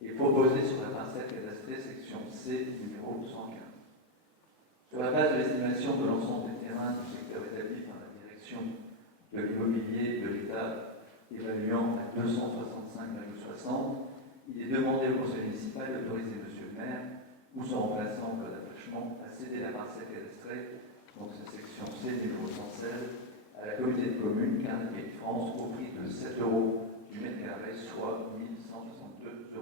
et proposés sur la parcelle cadastrée section C numéro 115. Sur la base de l'estimation de l'ensemble des terrains du secteur établi par la direction de l'immobilier de l'État, évaluant à 265,60, il est demandé au conseil municipal d'autoriser M. le maire ou son remplaçant Claude Attachement à céder la parcelle cadastrée, donc cette section C numéro 116, à la communauté de communes Carnet Pays de France au prix de 7 € du mètre carré, soit 1 162 €,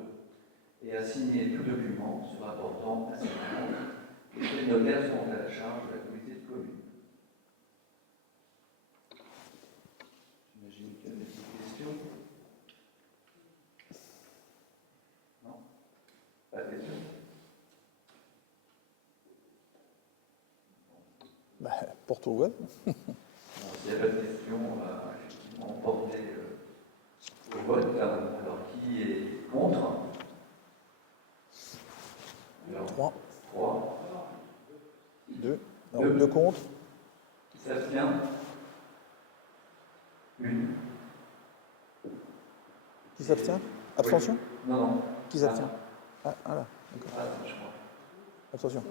et à signer tout document se rapportant à cette demande. Les notaires seront à la charge de la communauté de communes. J'imagine qu'il y a des petites questions. Non? Pas de questions? Porte au vote. S'il n'y a pas de questions, on va effectivement porter au vote. Alors, qui est contre? Alors, 3, 3. 2. Alors, 2 contre. Qui s'abstient? 1. Qui s'abstient? Abstention? Non, non. Qui s'abstient? Ah, là, d'accord. Ah, je crois. Abstention.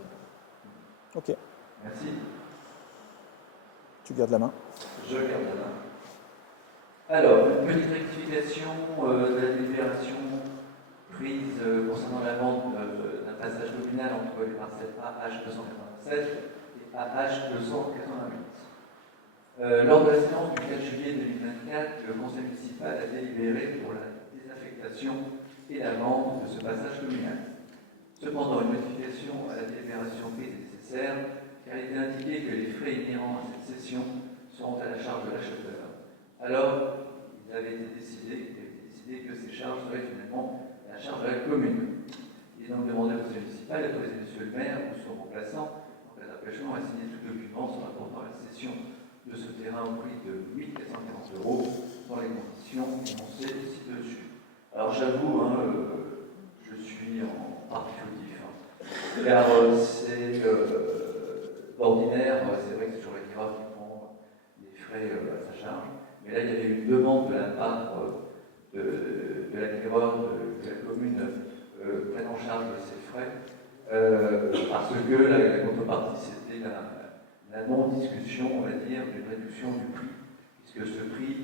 Ok. Merci. Tu gardes la main. Je garde la main. Alors, une petite rectification de la délibération prise concernant la vente d'un passage communal entre les parcelles AH287 et AH288. Lors de la séance du 4 juillet 2024, le conseil municipal a délibéré pour la désaffectation et la vente de ce passage communal. Cependant, une modification à la délibération prise est nécessaire, car il est indiqué que les frais inhérents à cette cession seront à la charge de l'acheteur. Alors, il avait été décidé que ces charges seraient finalement à la charge de la commune. Il est donc demandé au conseil municipal d'autoriser M. le maire ou son remplaçant, en cas d'empêchement, à signer tout document se rapportant à la cession de ce terrain au prix de 8 440 € dans les conditions énoncées ci-dessus. Alors j'avoue, je suis en partie fautif, car c'est charge. Mais là, il y avait une demande de la part de l'acquéreur que la commune prenne en charge ces frais, parce que la contrepartie, c'était la non-discussion, on va dire, d'une réduction du prix, puisque ce prix,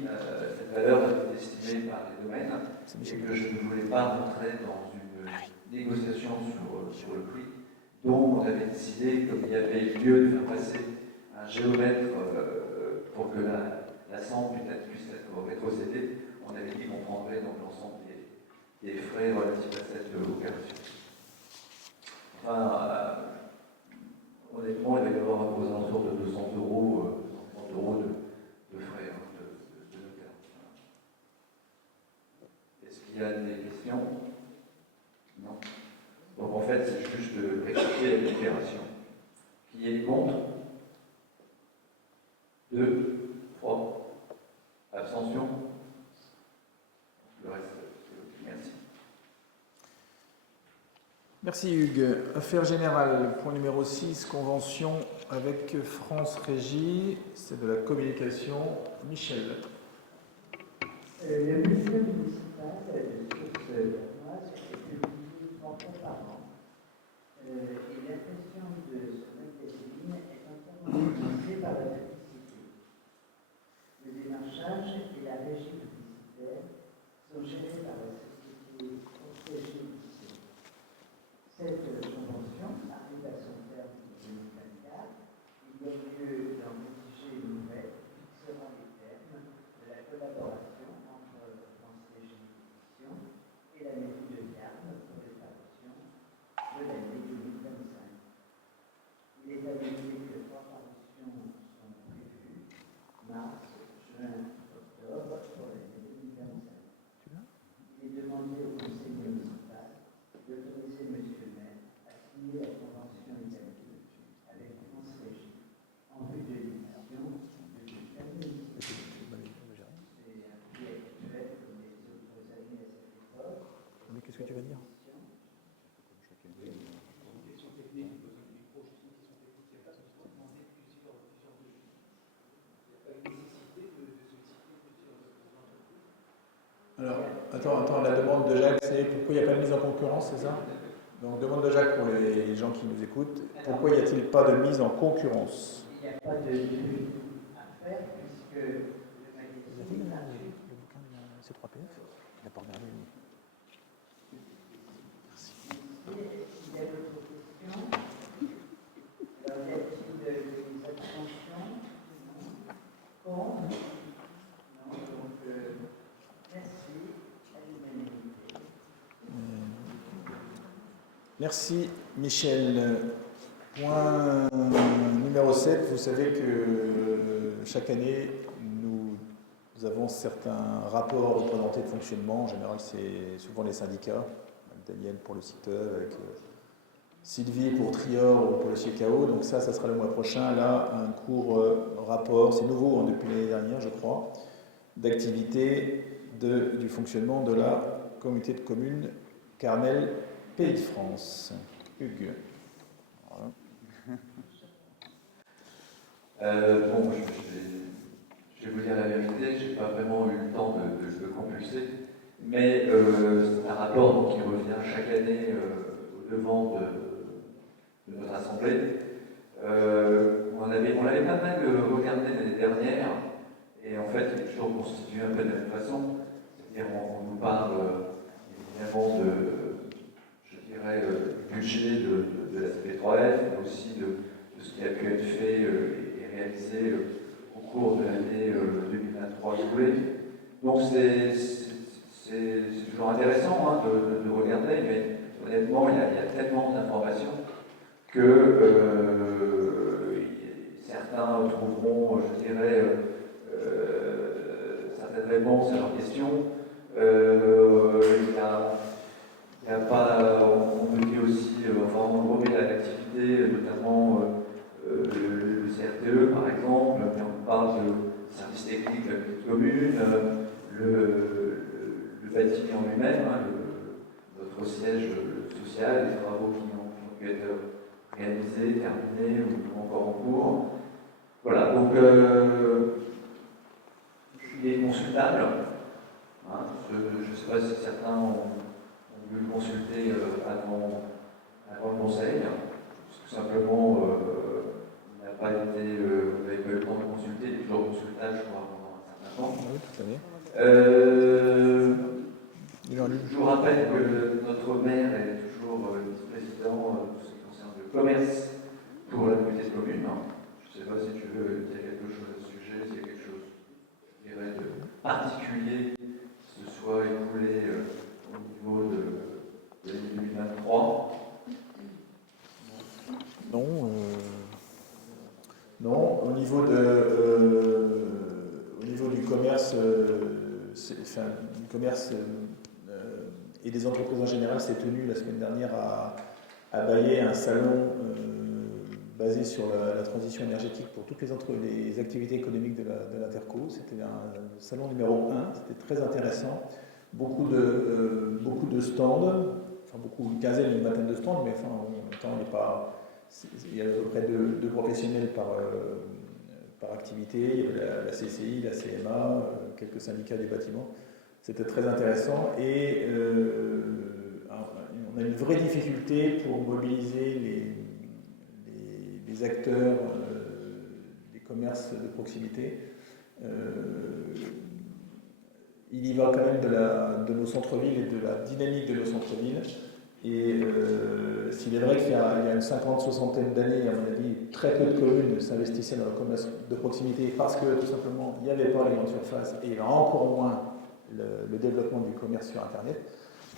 cette valeur était estimée par les domaines, et que je ne voulais pas rentrer dans une négociation sur le prix. Donc, on avait décidé, comme il y avait lieu de faire passer un géomètre pour que la sample puisse être rétrocédée, on avait dit qu'on prendrait donc l'ensemble des frais relatifs à cette opération. Enfin, honnêtement, il va y avoir aux alentours de 200 euros de frais de notaire. Est-ce qu'il y a des questions? Non. Donc en fait, c'est juste de rectifier la déclaration. Qui est contre? 2, 3. Abstention? Le reste, merci. Merci Hugues. Affaires générales, point numéro 6, convention avec France Régie, c'est de la communication. Michel. Le muséum municipal de Sources-Vernoise est publié 30 fois par an. Et l'impression de ce magazine est entièrement financée par la publicité. Le démarchage et la régie publicitaire sont gérés par la société France Régie. Cette convention arrive à son terme en 2024. Il y a lieu d'en rédiger une nouvelle qui fixera les termes de la collaboration entre France Régie Édition et la mairie de Carmes pour les parutions de l'année 2025. Il est annoncé que 3 parutions sont prévues, mars, juin, octobre, pour l'année 2025. Il est demandé au conseil municipal d'autoriser M. le maire à signer la convention établie avec France Régie en vue de l'édition de l'administration. C'est un prix actuel comme les autres années à cette époque. Mais qu'est-ce que tu vas dire? Alors, attends, la demande de Jacques, c'est pourquoi il n'y a pas de mise en concurrence, c'est ça? Donc, demande de Jacques pour les gens qui nous écoutent. Pourquoi n'y a-t-il pas de mise en concurrence? Il n'y a pas de but à faire puisque le magazine a Le bouquin de C3PF, il n'a pas regardé. Il y a d'autres questions. Alors, y a-t-il des abstentions? Non. Contre? Non. Donc, merci à l'unanimité. Merci Michel. Point numéro 7, vous savez que chaque année, nous avons certains rapports représentés de fonctionnement. En général, c'est souvent les syndicats. Daniel pour le CITEV, avec Sylvie pour Trior ou pour le CIECAO. Donc ça sera le mois prochain. Là, un court rapport, c'est nouveau depuis l'année dernière, je crois, d'activité du fonctionnement de la communauté de communes Carnel Pays de France. Hugues. Voilà. Bon, je vais vous dire la vérité, je n'ai pas vraiment eu le temps de compulser, mais c'est un rapport donc, qui revient chaque année au devant de notre Assemblée. On l'avait pas mal regardé l'année dernière, et en fait, il est toujours constitué un peu de la même façon. C'est-à-dire, on nous parle évidemment du budget de la CP3F, mais aussi de ce qui a pu être fait et réalisé au cours de l'année 2023 jouée. Donc c'est toujours intéressant de regarder, mais honnêtement, il y a tellement d'informations que certains trouveront, je dirais, certaines réponses à leurs questions. Il y a pas, on me dit aussi, enfin on remet à l'activité, notamment le CRTE par exemple, mais on parle de services techniques de la petite commune, le bâtiment en lui-même, notre siège social, les travaux qui ont pu être réalisés, terminés ou encore en cours. Voilà, donc consultable. Hein, je ne sais pas si certains ont dû le consulter avant le conseil. Tout simplement, il n'a pas été, vous n'avez pas eu le temps de consulter, il est toujours consultable, je crois, pendant un certain temps. Oui, tout à fait. Je vous rappelle que notre maire est toujours vice-président de tout ce qui concerne le commerce pour la communauté de communes. Je ne sais pas si tu veux dire quelque chose à ce sujet, s'il y a quelque chose, je dirais, de particulier qui se soit écoulé au niveau de l'année 2023. Non. Non, au niveau du commerce, du commerce et des entreprises en général, s'est tenu la semaine dernière à Baillet un salon basé sur la transition énergétique pour toutes les activités économiques de l'Interco. C'était un salon numéro 1, c'était très intéressant. Beaucoup de stands, une quinzaine, une vingtaine de stands, mais en même temps, il y a à peu près deux professionnels par activité. Il y avait la CCI, la CMA, quelques syndicats des bâtiments. C'était très intéressant et on a une vraie difficulté pour mobiliser les acteurs des commerces de proximité. Il y va quand même de nos centres-villes et de la dynamique de nos centres-villes. Et s'il est vrai qu'il y a une 50-60 d'années, à mon avis, très peu de communes s'investissaient dans le commerce de proximité parce que tout simplement il n'y avait pas les grandes surfaces et il y avait encore moins le développement du commerce sur Internet.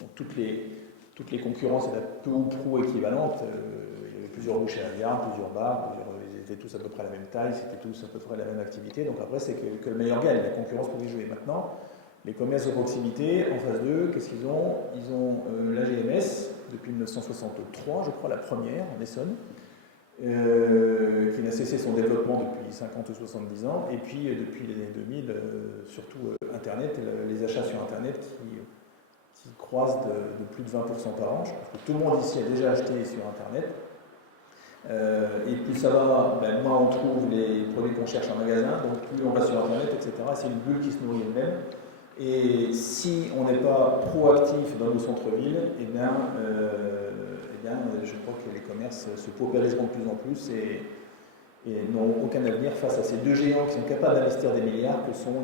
Donc toutes les concurrences étaient peu ou prou équivalentes. Il y avait plusieurs bouchées à la gare, plusieurs bars, ils étaient tous à peu près à la même taille, c'était tous à peu près la même activité. Donc après, c'est que le meilleur gagne, la concurrence pouvait jouer. Maintenant, les commerces de proximité, en phase 2, qu'est-ce qu'ils ont? Ils ont l'AGMS, depuis 1963, je crois, la première, en Essonne, qui n'a cessé son développement depuis 50 ou 70 ans, et puis depuis les années 2000, surtout Internet, les achats sur Internet qui croissent de plus de 20% par an. Je pense que tout le monde ici a déjà acheté sur Internet. Et plus ça va, moins on trouve les produits qu'on cherche en magasin, donc plus on va sur Internet, etc. C'est une bulle qui se nourrit elle-même. Et si on n'est pas proactif dans nos centres-villes, je crois que les commerces se paupériseront de plus en plus et n'auront aucun avenir face à ces deux géants qui sont capables d'investir des milliards que sont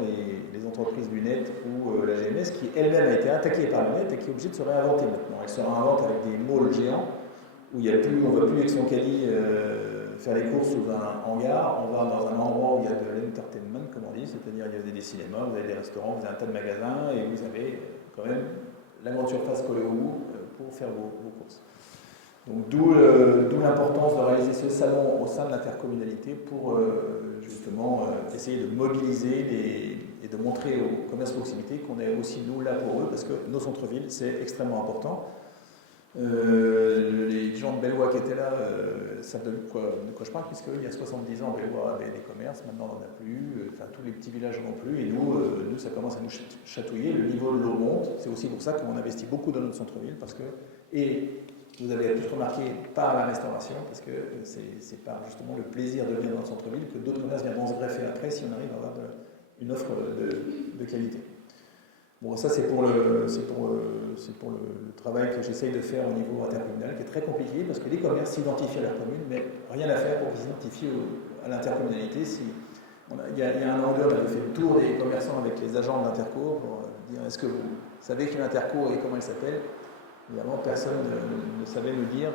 les entreprises du net ou la GMS, qui elle-même a été attaquée par le net et qui est obligée de se réinventer maintenant. Elle se réinvente avec des malls géants où on ne va plus avec son caddie faire les courses sous un hangar, on va dans un endroit où il y a de l'entertainment, comme on dit, c'est-à-dire il y a des cinémas, vous avez des restaurants, vous avez un tas de magasins et vous avez quand même la grande surface collée au bout pour faire vos courses. Donc d'où l'importance de réaliser ce salon au sein de l'intercommunalité pour justement essayer de mobiliser et de montrer aux commerces de proximité qu'on est aussi nous là pour eux, parce que nos centres-villes, c'est extrêmement important. Les gens de Bellois qui étaient là savent de quoi je parle, puisqu'il y a 70 ans, Bellois avait des commerces, maintenant on n'en a plus, tous les petits villages n'en ont plus, et nous, ça commence à nous chatouiller, le niveau de l'eau monte, c'est aussi pour ça qu'on investit beaucoup dans notre centre-ville, parce que, et vous avez tous remarqué par la restauration, parce que c'est par justement le plaisir de venir dans le centre-ville que d'autres commerces viendront se greffer après si on arrive à avoir une offre de qualité. Bon, ça c'est pour le travail que j'essaye de faire au niveau intercommunal, qui est très compliqué, parce que les commerces s'identifient à leur commune, mais rien à faire pour qu'ils s'identifient à l'intercommunalité. Il y a un an ou deux, on avait fait le tour des commerçants avec les agents de l'Interco pour dire est-ce que vous savez qu'une Interco et comment elle s'appelle? Évidemment, personne ne savait nous dire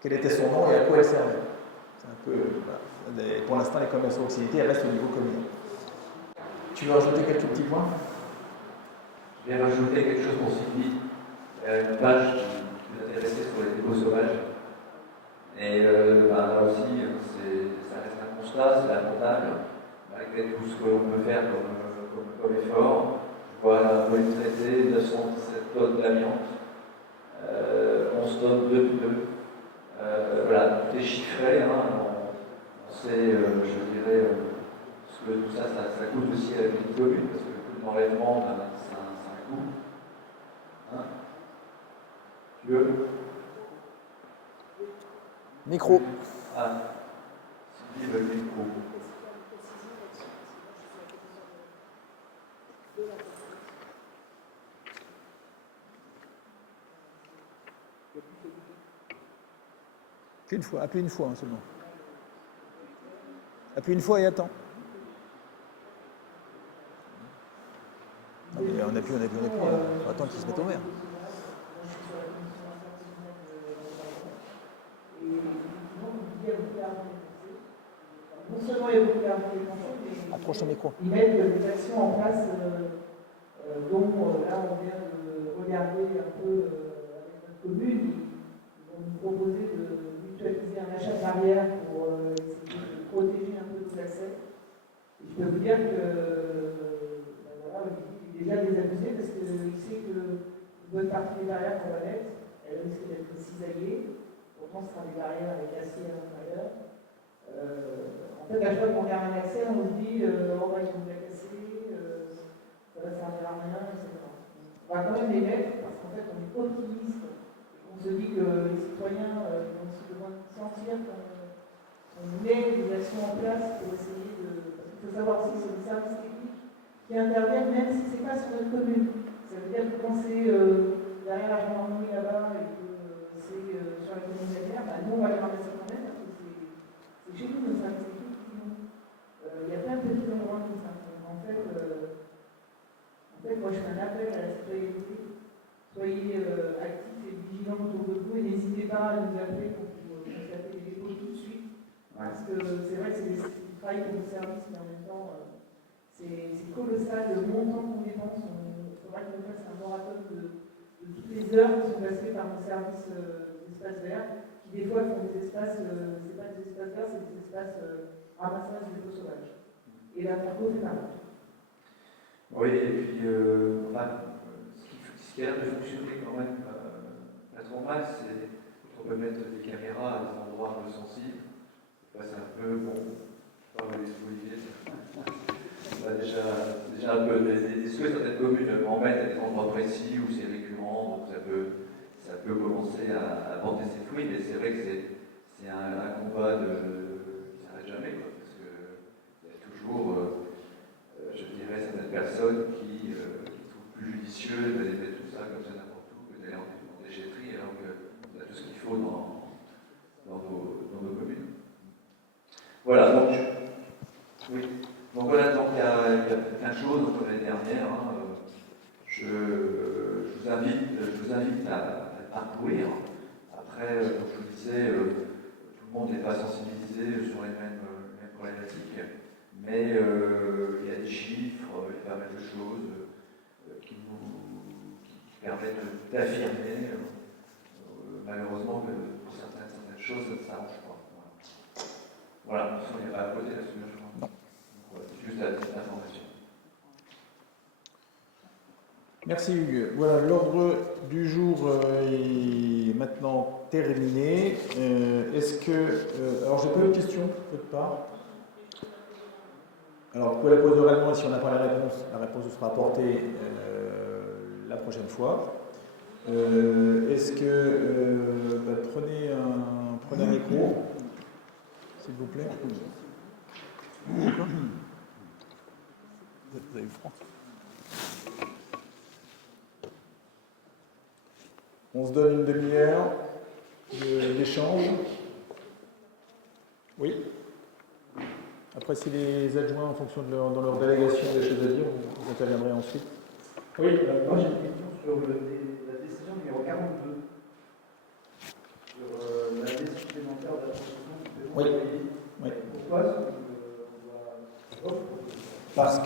quel était son nom et à quoi elle servait. C'est un peu, voilà. Pour l'instant, les commerces de proximité restent au niveau communal. Tu veux rajouter quelques petits points? Je vais rajouter quelque chose pour Sylvie. Une page qui vous intéressait sur les dépôts sauvages. Et là aussi, ça reste un constat, c'est lamentable, malgré tout ce que l'on peut faire comme effort. Je vois un volume traité, 917 tonnes d'amiante, 11 tonnes de pneus. Voilà, tout est chiffré. On sait, je dirais, ce que tout ça coûte aussi à la petite commune, parce que le coût de l'enlèvement, c'est un coût. Hein? Tu veux? Micro. Ah, Sylvie veut le micro. Qu'une fois, appuie une fois seulement. Appuie une fois et attends. Non, mais on appuie. On attend qu'il se mette au vert. Non seulement il y a beaucoup d'harmonisation, mais Approche ton micro. ils mettent des actions en place dont là on vient de regarder un peu avec notre commune. Ils vont nous proposer de mutualiser un achat de barrière pour essayer de protéger un peu nos accès. Et je peux vous dire que voilà, il est déjà désabusé parce qu'il sait que une bonne partie des barrières qu'on va mettre, elles risquent d'être cisaillées. Pourtant, ce sera des barrières avec acier à l'intérieur. En fait, à chaque fois qu'on regarde un accès, on se dit oh, bah, ils vont la casser, ça va servir à rien, etc. On va quand même les mettre parce qu'en fait, on est optimiste. On se dit que les citoyens vont aussi besoin de sentir qu'on met des actions en place pour essayer de. Parce qu'il faut savoir aussi que c'est des services techniques qui interviennent même si ce n'est pas sur notre commune. Ça veut dire que quand c'est derrière la gendarmerie là-bas et que c'est sur la commune derrière, bah, nous on va les ramasser quand même parce que c'est chez nous nos services techniques. Il y a plein de petits endroits comme ça. Donc, en fait, moi je fais un appel à la citoyenneté. Soyez actifs et vigilants autour de vous et n'hésitez pas à nous appeler pour constater les dépôts tout de suite. Parce que c'est vrai que c'est des travail pour nos services, mais en même temps, c'est colossal le montant qu'on dépense. Il faudra qu'on fasse un moratoire de toutes les heures qui sont passées par nos services d'espaces verts, qui des fois font des espaces, c'est pas des espaces verts, c'est des espaces ramassage des eaux sauvages. Et la Franco fait pareil. Oui, et puis, ce qui a l'air de fonctionner quand même pas trop mal, c'est qu'on peut mettre des caméras à des endroits un peu sensibles. C'est un peu, bon, je parle des Olivier, on a déjà un peu des souhaits dans cette commune en mettre à des endroits précis où c'est récurrent, donc ça peut commencer à porter ses fruits, mais c'est vrai que c'est un combat qui ne s'arrête jamais, quoi, parce qu'il y a toujours, je dirais, certaines personnes qui trouvent plus judicieux d'aller mettre tout ça comme ça n'importe où que d'aller en déchetterie, alors qu'on a tout ce qu'il faut dans nos communes. Voilà, donc, oui. Donc voilà, donc il y a plein de choses comme l'année dernière. Je vous invite à parcourir. Après, comme je vous disais, tout le monde n'est pas sensibilisé sur les mêmes problématiques, mais il y a des chiffres, il y a pas mal de choses qui permettent d'affirmer, malheureusement, que pour certaines choses, ça ne s'arrange pas. Voilà, de toute façon, il n'y a pas à côté là-dessus, je crois. Non. Juste à cette information. Merci Hugues. Voilà, l'ordre du jour est maintenant terminé. Est-ce que... alors, j'ai pas eu de questions, peut-être pas. Alors, vous pouvez la poser oralement et si on n'a pas la réponse vous sera apportée la prochaine fois. Est-ce que... prenez un micro, s'il vous plaît. D'accord. Vous avez eu froid. On se donne une demi-heure d'échange. Oui. Après, si les adjoints, en fonction de dans leur délégation, ont des choses à dire, vous interviendrez ensuite. Oui, moi j'ai une question sur la décision numéro 42. Sur la liste supplémentaire d'attribution supplémentaire. Oui. Oui. Pourquoi est-ce qu'on doit... Parce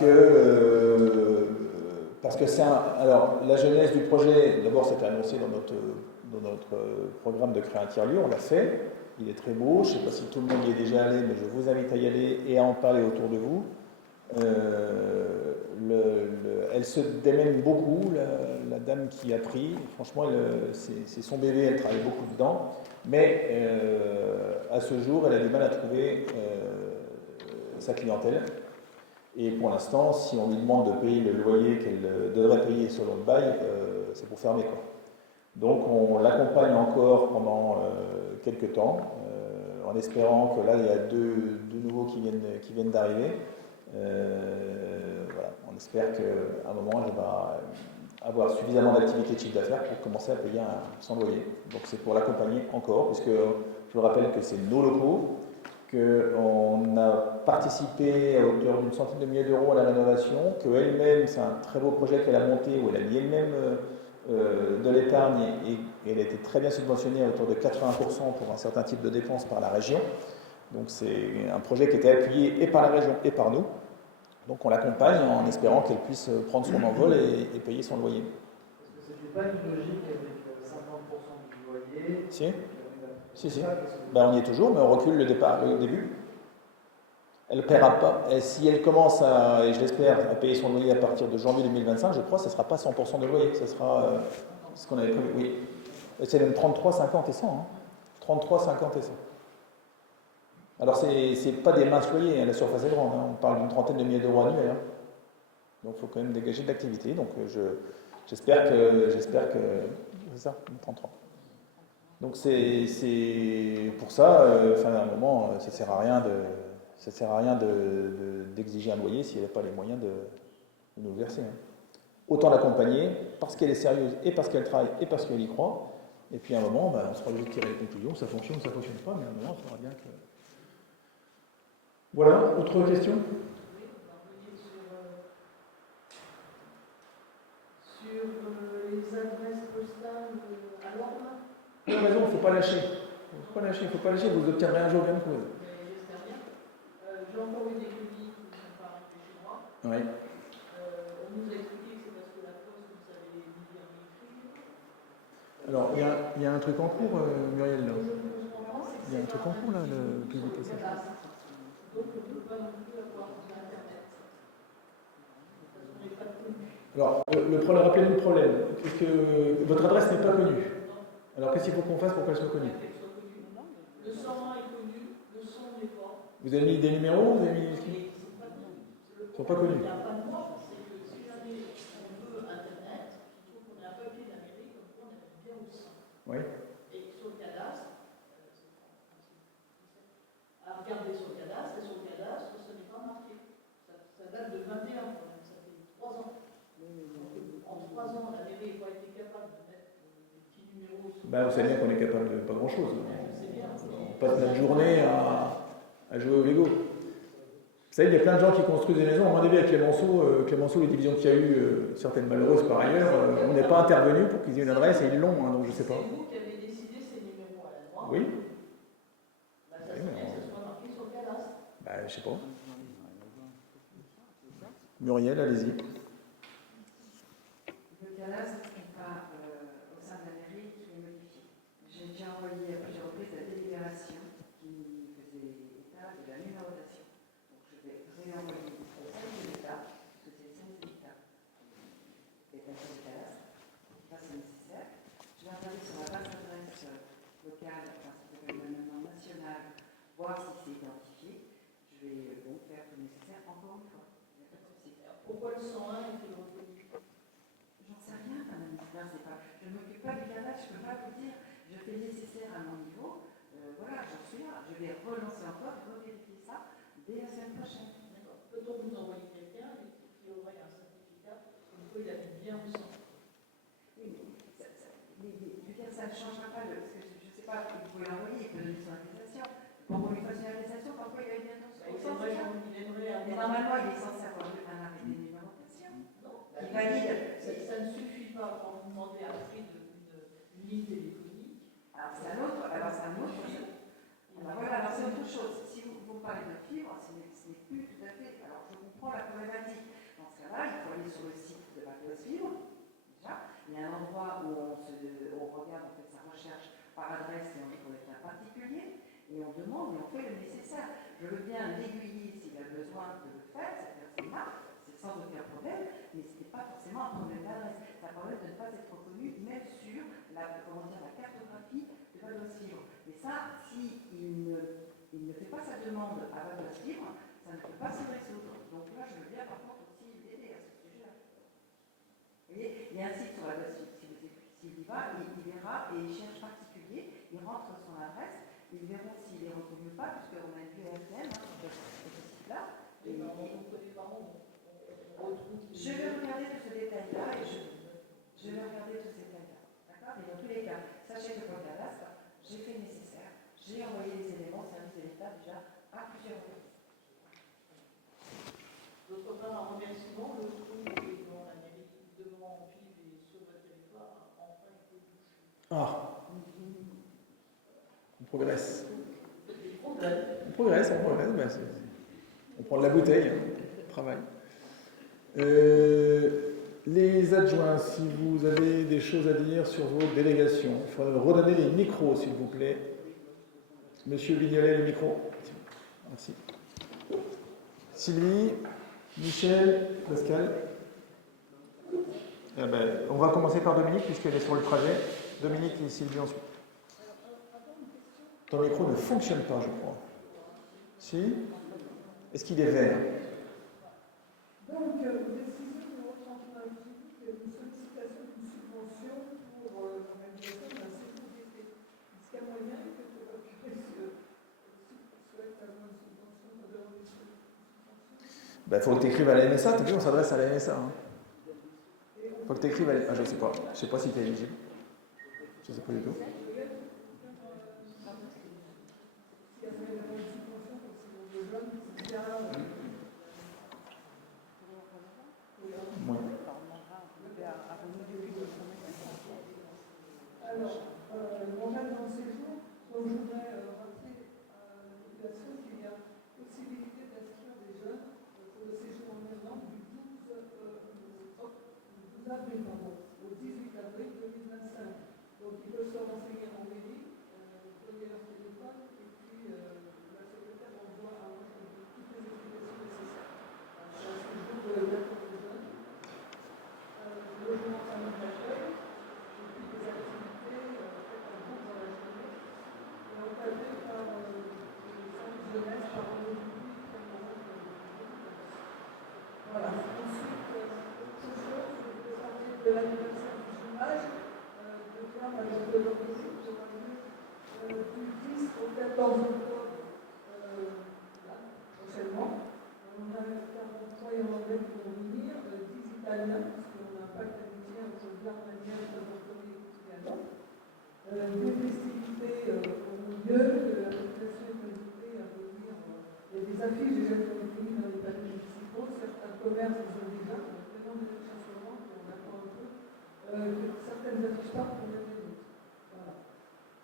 que c'est un... Alors, la jeunesse du projet, d'abord, c'était annoncé dans notre programme de créer un tiers-lieu, on l'a fait. Il est très beau, je ne sais pas si tout le monde y est déjà allé, mais je vous invite à y aller et à en parler autour de vous. Elle se démène beaucoup, la dame qui a pris. Franchement, c'est son bébé, elle travaille beaucoup dedans. Mais à ce jour, elle a du mal à trouver sa clientèle. Et pour l'instant, si on lui demande de payer le loyer qu'elle devrait payer selon le bail, c'est pour fermer, quoi. Donc on l'accompagne encore pendant quelques temps, en espérant que là, il y a deux nouveaux qui viennent d'arriver. Voilà. On espère qu'à un moment, elle va avoir suffisamment d'activité de chiffre d'affaires pour commencer à payer son loyer. Donc c'est pour l'accompagner encore, puisque Je vous rappelle que c'est nos locaux, qu'on a participé à hauteur d'une centaine de milliers d'euros à la rénovation, qu'elle-même, c'est un très beau projet qu'elle a monté, où elle a mis elle-même de l'épargne et elle a été très bien subventionnée à hauteur de 80% pour un certain type de dépenses par la région. Donc c'est un projet qui a été appuyé et par la région et par nous. Donc on l'accompagne en espérant qu'elle puisse prendre son envol et payer son loyer. Est-ce que c'était pas une logique avec 50% du loyer? Si. Ben, on y est toujours, mais on recule le début. Elle ne paiera pas. Et si elle commence et je l'espère, à payer son loyer à partir de janvier 2025, je crois que ce ne sera pas 100% de loyer. Ce sera ce qu'on avait prévu. Oui. C'est même 33, 50 et 100. Hein. 33, 50 et 100. Alors, ce n'est pas des minces loyers, hein, la surface est grande. Hein. On parle d'une trentaine de milliers d'euros annuels. Hein. Donc, il faut quand même dégager de l'activité. Donc, j'espère que c'est ça, 33. Donc, c'est pour ça, à un moment, ça ne sert à rien d'exiger un loyer si elle n'a pas les moyens de nous le verser. Hein. Autant l'accompagner parce qu'elle est sérieuse et parce qu'elle travaille et parce qu'elle y croit. Et puis, à un moment, on sera obligé de tirer les conclusions. Ça fonctionne ou ça ne fonctionne pas, mais à un moment, il faudra bien que. Voilà, autre question? Sur les adresses postales à l'ordre. Vous avez raison, il ne faut pas lâcher. Il ne faut pas lâcher, vous obtiendrez un jour bien de cause. J'espère bien. J'ai encore eu des colis qui ne sont pas arrivés chez moi. Oui. On nous a expliqué que c'est parce que la poste nous avait mis en écrit. Alors, il y a un truc en cours, Muriel, là. Il y a un truc en cours, là, le public. Donc, on ne peut pas non plus avoir d'Internet. Parce qu'on n'est pas connu. Alors, le problème, rappelez-nous le problème. Que votre adresse n'est pas connue. Alors, qu'est-ce qu'il faut qu'on fasse pour qu'elle soit connue? Le 101 est connu, le 100 n'est pas. Vous avez mis des numéros? Vous avez mis... Ils ne sont pas connus. Il n'y a pas de moi, c'est que si jamais on veut Internet, il faut qu'on ait un papier de la mairie comme quoi on habite bien au 100. Oui. Et sur le cadastre, à regarder sur le cadastre, et sur le cadastre, ce n'est pas marqué. Ça date de 21 quand même, ça fait 3 ans. En 3 ans, la mairie n'a pas été capable de mettre des petits numéros sur Vous savez bien qu'on est capable de pas grand-chose. Je sais bien. On passe notre journée à jouer au Lego. Vous savez, il y a plein de gens qui construisent des maisons. À mon avis, avec Clémenceau, les divisions qu'il y a eu, certaines malheureuses par ailleurs, on n'est pas intervenu pour qu'ils aient une adresse et ils l'ont, hein, donc je ne sais pas. C'est vous qui avez décidé ces numéros à la loi. Oui. Ça serait bien que ce soit marqué sur le cadastre. Je ne sais pas. Muriel, allez-y. Le cadastre n'est pas au sein de la mairie qui est modifié. J'ai déjà envoyé à plusieurs reprises la délibération qui faisait état de la numérotation. Donc je vais réenvoyer au sein de l'État, parce que c'est le sein de l'État qui est passé le cadastre, ça c'est nécessaire. Je vais regarder sur la base d'adresse locale, enfin ça s'appelle maintenant nationale, voir si c'est identifié. Je vais donc faire tout le nécessaire encore une fois. Il n'y a pas de souci. Pourquoi le 101 est reconnu? J'en sais rien, madame la ministre, je ne m'occupe pas du cadastre, je ne peux pas vous dire. Je fais le nécessaire à mon niveau. Voilà, j'en suis là. Je vais relancer encore, revérifier ça dès la semaine prochaine. D'accord. Peut-on vous envoyer quelqu'un qui aurait un certificat comme quoi il habite bien au centre? Oui, mais je veux dire, ça ne changera pas. Parce que je ne sais pas, vous pouvez l'envoyer, il peut donner son attestation. Pour qu'on lui fasse une attestation, parfois il va bien dans son centre. Mais normalement, il est censé avoir un arrêt de numérotation. Non, Il valide. ça ne suffit pas quand vous demandez un prix d'une ligne téléphonique. Alors c'est un autre. Alors voilà, alors c'est autre chose. Si vous parlez de fibre, ce n'est plus tout à fait. Alors je comprends la problématique. Dans ce cas-là, il faut aller sur le site de la Classe Fibre. Déjà, il y a un endroit où on regarde en fait sa recherche par adresse et on est avec un particulier et on demande et on fait le nécessaire. Je veux bien l'aiguiller s'il a besoin de le faire, cette personne-là, c'est sans aucun problème, mais ce n'est pas forcément un problème d'adresse. Ça permet de ne pas être reconnu même sur la cartographie de Val Fibre. Mais ça, s'il ne fait pas sa demande à Val Fibre, ça ne peut pas se résoudre. Donc là, je veux bien par contre aussi l'aider à ce sujet-là. Vous voyez, il y a un site sur la Val Fibre. S'il y va, il verra et il cherche particulier, il rentre son adresse, ils verront s'il est reconnu ou pas, puisqu'on a une PSN sur ce site-là. Je vais regarder tout ce détail-là et je vais regarder tous ces détails-là. D'accord? Mais dans tous les cas, sachez que pour le cadastre, j'ai fait le nécessaire, j'ai en service de l'État déjà à plusieurs reprises. D'autre part, un remerciement, le trou dont la mairie devant Pive et sur votre territoire a enfin été bouché. Ah, on progresse. On progresse. Ben, on prend de la bouteille, on travaille. Les adjoints, si vous avez des choses à dire sur vos délégations, il faut redonner les micros, s'il vous plaît. Monsieur Vignolet, le micro. Merci. Sylvie, Michel, Pascal. Eh ben, on va commencer par Dominique, puisqu'elle est sur le trajet. Dominique et Sylvie ensuite. Ton micro ne fonctionne pas, je crois. Si? Est-ce qu'il est vert? Donc, décision de votre entourage public, une sollicitation d'une subvention pour l'organisation d'un séjour d'été. Est-ce qu'il y a moyen que le curé souhaite avoir une subvention de demander une subvention? Il faut que tu écrives à la MSA, tu as vu, on s'adresse à la MSA. Il faut que tu écrives à la... Ah, je sais pas si tu es éligible. Je sais pas du tout. Oui. Alors, on a dans ces jours, donc je voudrais rappeler à la population qu'il y a possibilité d'inscrire des jeunes pour le séjour en Irlande du 12 avril au 18 avril 2025. Donc ils peuvent se renseigner en mairie, donner leur téléphone et puis la secrétaire envoie à moi toutes les explications nécessaires. C'est un séjour d'accord des jeunes, logement famille d'accueil, et puis des activités faites en groupe dans la journée et encadrées par le centre jeunesse, par un public, voilà. Ensuite, autre chose, je voulais parler de l'anniversaire du chômage, de voir avec de l'organisme qui aura lieu du 10 au 14 octobre, là, prochainement. On a 43 Irlandais qui vont venir, 10 Italiens, parce qu'on a un pacte d'amitié entre l'Arménien, le Mongolie et l'Italiano. Des festivités au milieu, la population est invitée à venir. Il y a des affiches déjà qui ont été mises dans les panneaux municipaux, certains commerces les ont déjà, donc vraiment des changements, on attend un peu, que certaines affiches partent pour les autres. Voilà.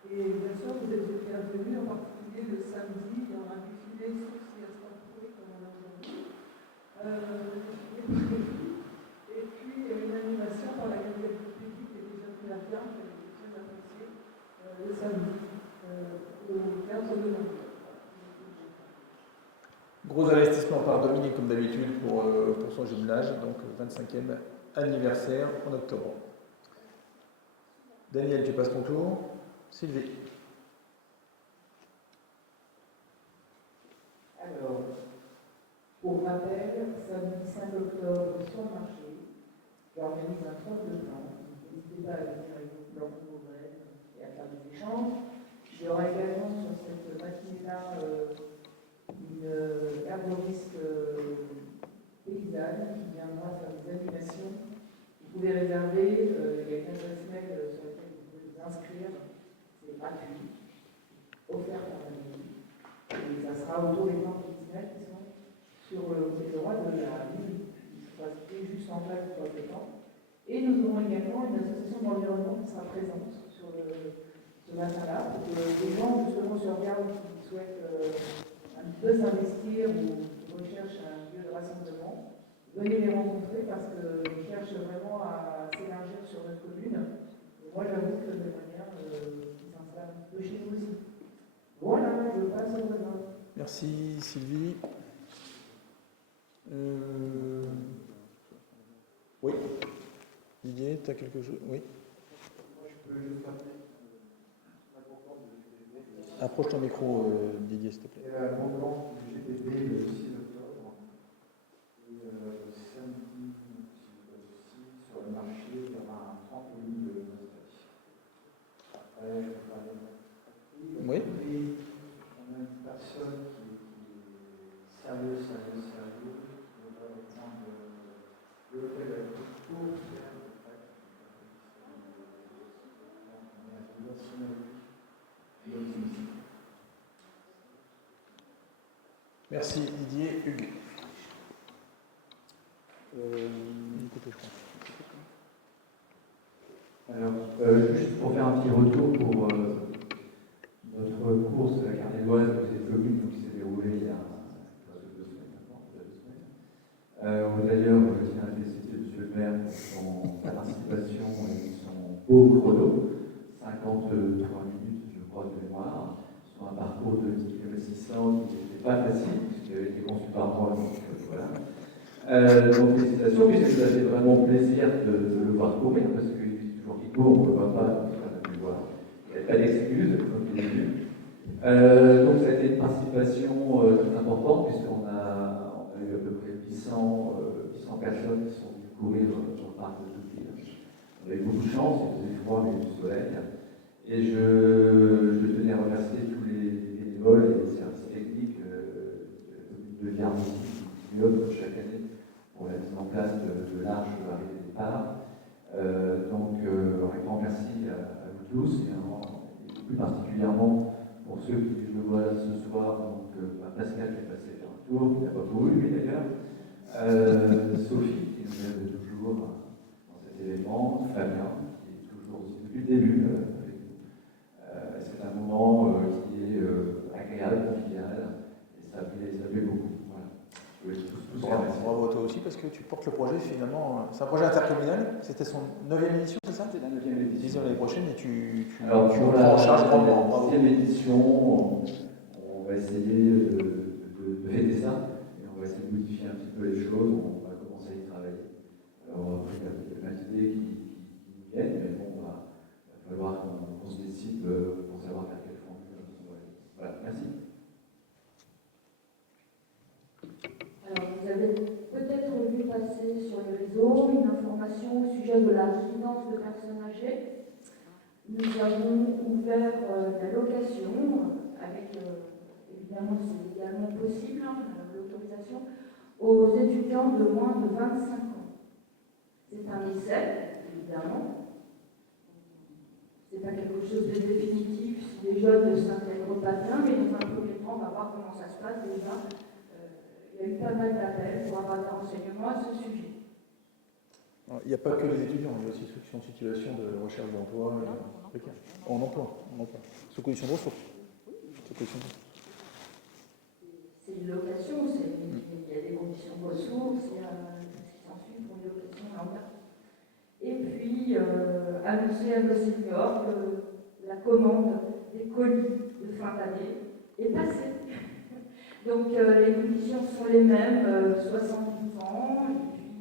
Et bien sûr, vous êtes les bienvenus, en particulier le samedi, il y aura un défilé, sauf s'il y a Stamford, comme on a aujourd'hui. Et puis une animation par la Gabrielle du public et des jeunes gardiens qui a été très appréciée le samedi au théâtre de Londres. Gros investissement par Dominique, comme d'habitude, pour son jumelage, donc 25e anniversaire en octobre. Daniel, tu passes ton tour. Sylvie. Alors, pour rappel, samedi 5 octobre, sur le marché, j'organise un tour de plan. N'hésitez pas à venir avec vos plans, vos graines et à faire des échanges. Il y aura également sur cette matinée-là une herboriste paysanne qui viendra faire des animations. Vous pouvez réserver, il y a une adresse mail sur laquelle vous pouvez vous inscrire. C'est gratuit, offert par la mairie. Et ça sera autour des plantes médicinales qui sont sur le droit de la ville. Il sera situé juste en face du toit des temps. Et nous aurons également une association d'environnement qui sera présente sur ce matin-là, pour que les gens justement sur Garde qui souhaitent un petit peu s'investir ou qui recherchent un lieu de rassemblement, venez les rencontrer parce qu'ils cherchent vraiment à s'élargir sur notre commune. Et moi j'avoue que de manière qui s'installe un peu chez nous aussi. Voilà, je passe au voisin. Merci Sylvie. Oui. Didier, tu as quelque chose? Oui. Moi, je peux juste rappeler l'importance de l'UGTB. Approche ton micro, Didier, s'il te plaît. Et l'abondance du GTB le 6 octobre. Et samedi, sur le marché, il y aura un trampoline de nostalgie. Après, je peux parler de Oui. Et on a une personne qui est sérieuse, qui va reprendre l'hôtel avec le cours. Merci Didier. Hugues. Alors, juste pour faire un petit retour pour notre course de la Carnet-Loise de cette commune qui s'est déroulée il y a presque 2 semaines maintenant, déjà 2 semaines. D'ailleurs, je tiens à féliciter M. le maire pour sa participation et son beau chrono, 53 minutes, je crois, de mémoire, sur un parcours de 10 km 600 qui n'était pas facile, puisqu'il avait été conçu par moi, donc voilà. Donc félicitations, puis ça nous a fait vraiment plaisir de le voir courir, parce que toujours qu'il court, on ne le voit pas, donc on a pu le voir. Il n'y avait pas d'excuses, comme il est vu. Donc ça a été une participation très importante, puisqu'on a eu à peu près 800 personnes qui sont venues courir sur le parc de Toulouse. On a eu beaucoup de chance, il faisait froid, mais il y a eu du soleil. Et je tenais à remercier tous les bénévoles et les services techniques de la commune de Vierne qui œuvrent chaque année pour la mise en place de l'arche de l'arrivée des départs. Donc, un grand merci à vous tous, et plus particulièrement pour ceux qui me voient ce soir, donc Pascal qui est passé faire un tour, qui n'a pas couru lui d'ailleurs, Sophie qui nous aide toujours dans cet événement, Fabien qui est toujours aussi depuis le début avec nous. C'est un moment qui est agréable, convivial, et ça plaît beaucoup. Voilà. Je voulais tous remercier. Bravo à toi aussi parce que tu portes le projet finalement. C'est un projet intercommunal, c'était son 9e édition, c'est ça? C'était la 9e édition. L'année prochaine et tu Alors, pour prends en charge grandement. la 10e édition, on va essayer de fêter ça et on va essayer de modifier un petit peu les choses. On va commencer à y travailler. Alors, il y a plein d'idées qui nous viennent, mais bon, il va falloir qu'on se décide pour savoir vers quelle formule on va aller. Voilà, merci. Alors, vous avez peut-être vu passer sur les réseaux une information au sujet de la résidence de personnes âgées. Nous avons ouvert la location, avec, évidemment, c'est également possible, l'autorisation, aux étudiants de moins de 25 ans. C'est un essai, évidemment. Ce n'est pas quelque chose de définitif si les jeunes ne s'intègrent pas bien, mais dans un premier temps, on va voir comment ça se passe déjà. Il y a eu pas mal d'appels pour avoir des renseignements à ce sujet. Il n'y a pas que les étudiants, il y a aussi ceux qui sont en situation de recherche d'emploi. En emploi. Sous condition de ressources. C'est une location, il y a des conditions de ressources, il y a ce qui s'ensuit pour une location lambda. Et puis, annoncer à nos seniors que la commande des colis de fin d'année est passée. Donc les conditions sont les mêmes, 70 ans, et puis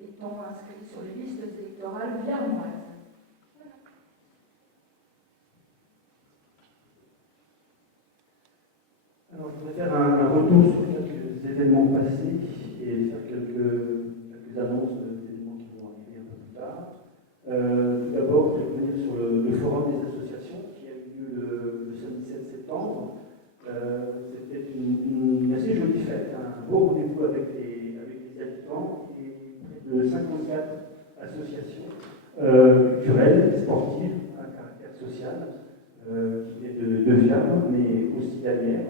étant inscrits sur les listes électorales viamoises. Voilà. Alors je voudrais faire un retour sur quelques événements passés et faire quelques annonces d'événements qui vont arriver un peu plus tard. Tout d'abord, je vais revenir sur le forum des associations qui a eu lieu le samedi 7 septembre. C'était une assez jolie fête, un beau rendez-vous avec les habitants et près de 54 associations culturelles, sportives, à caractère social, qui venaient de Vierne, mais aussi d'Anières.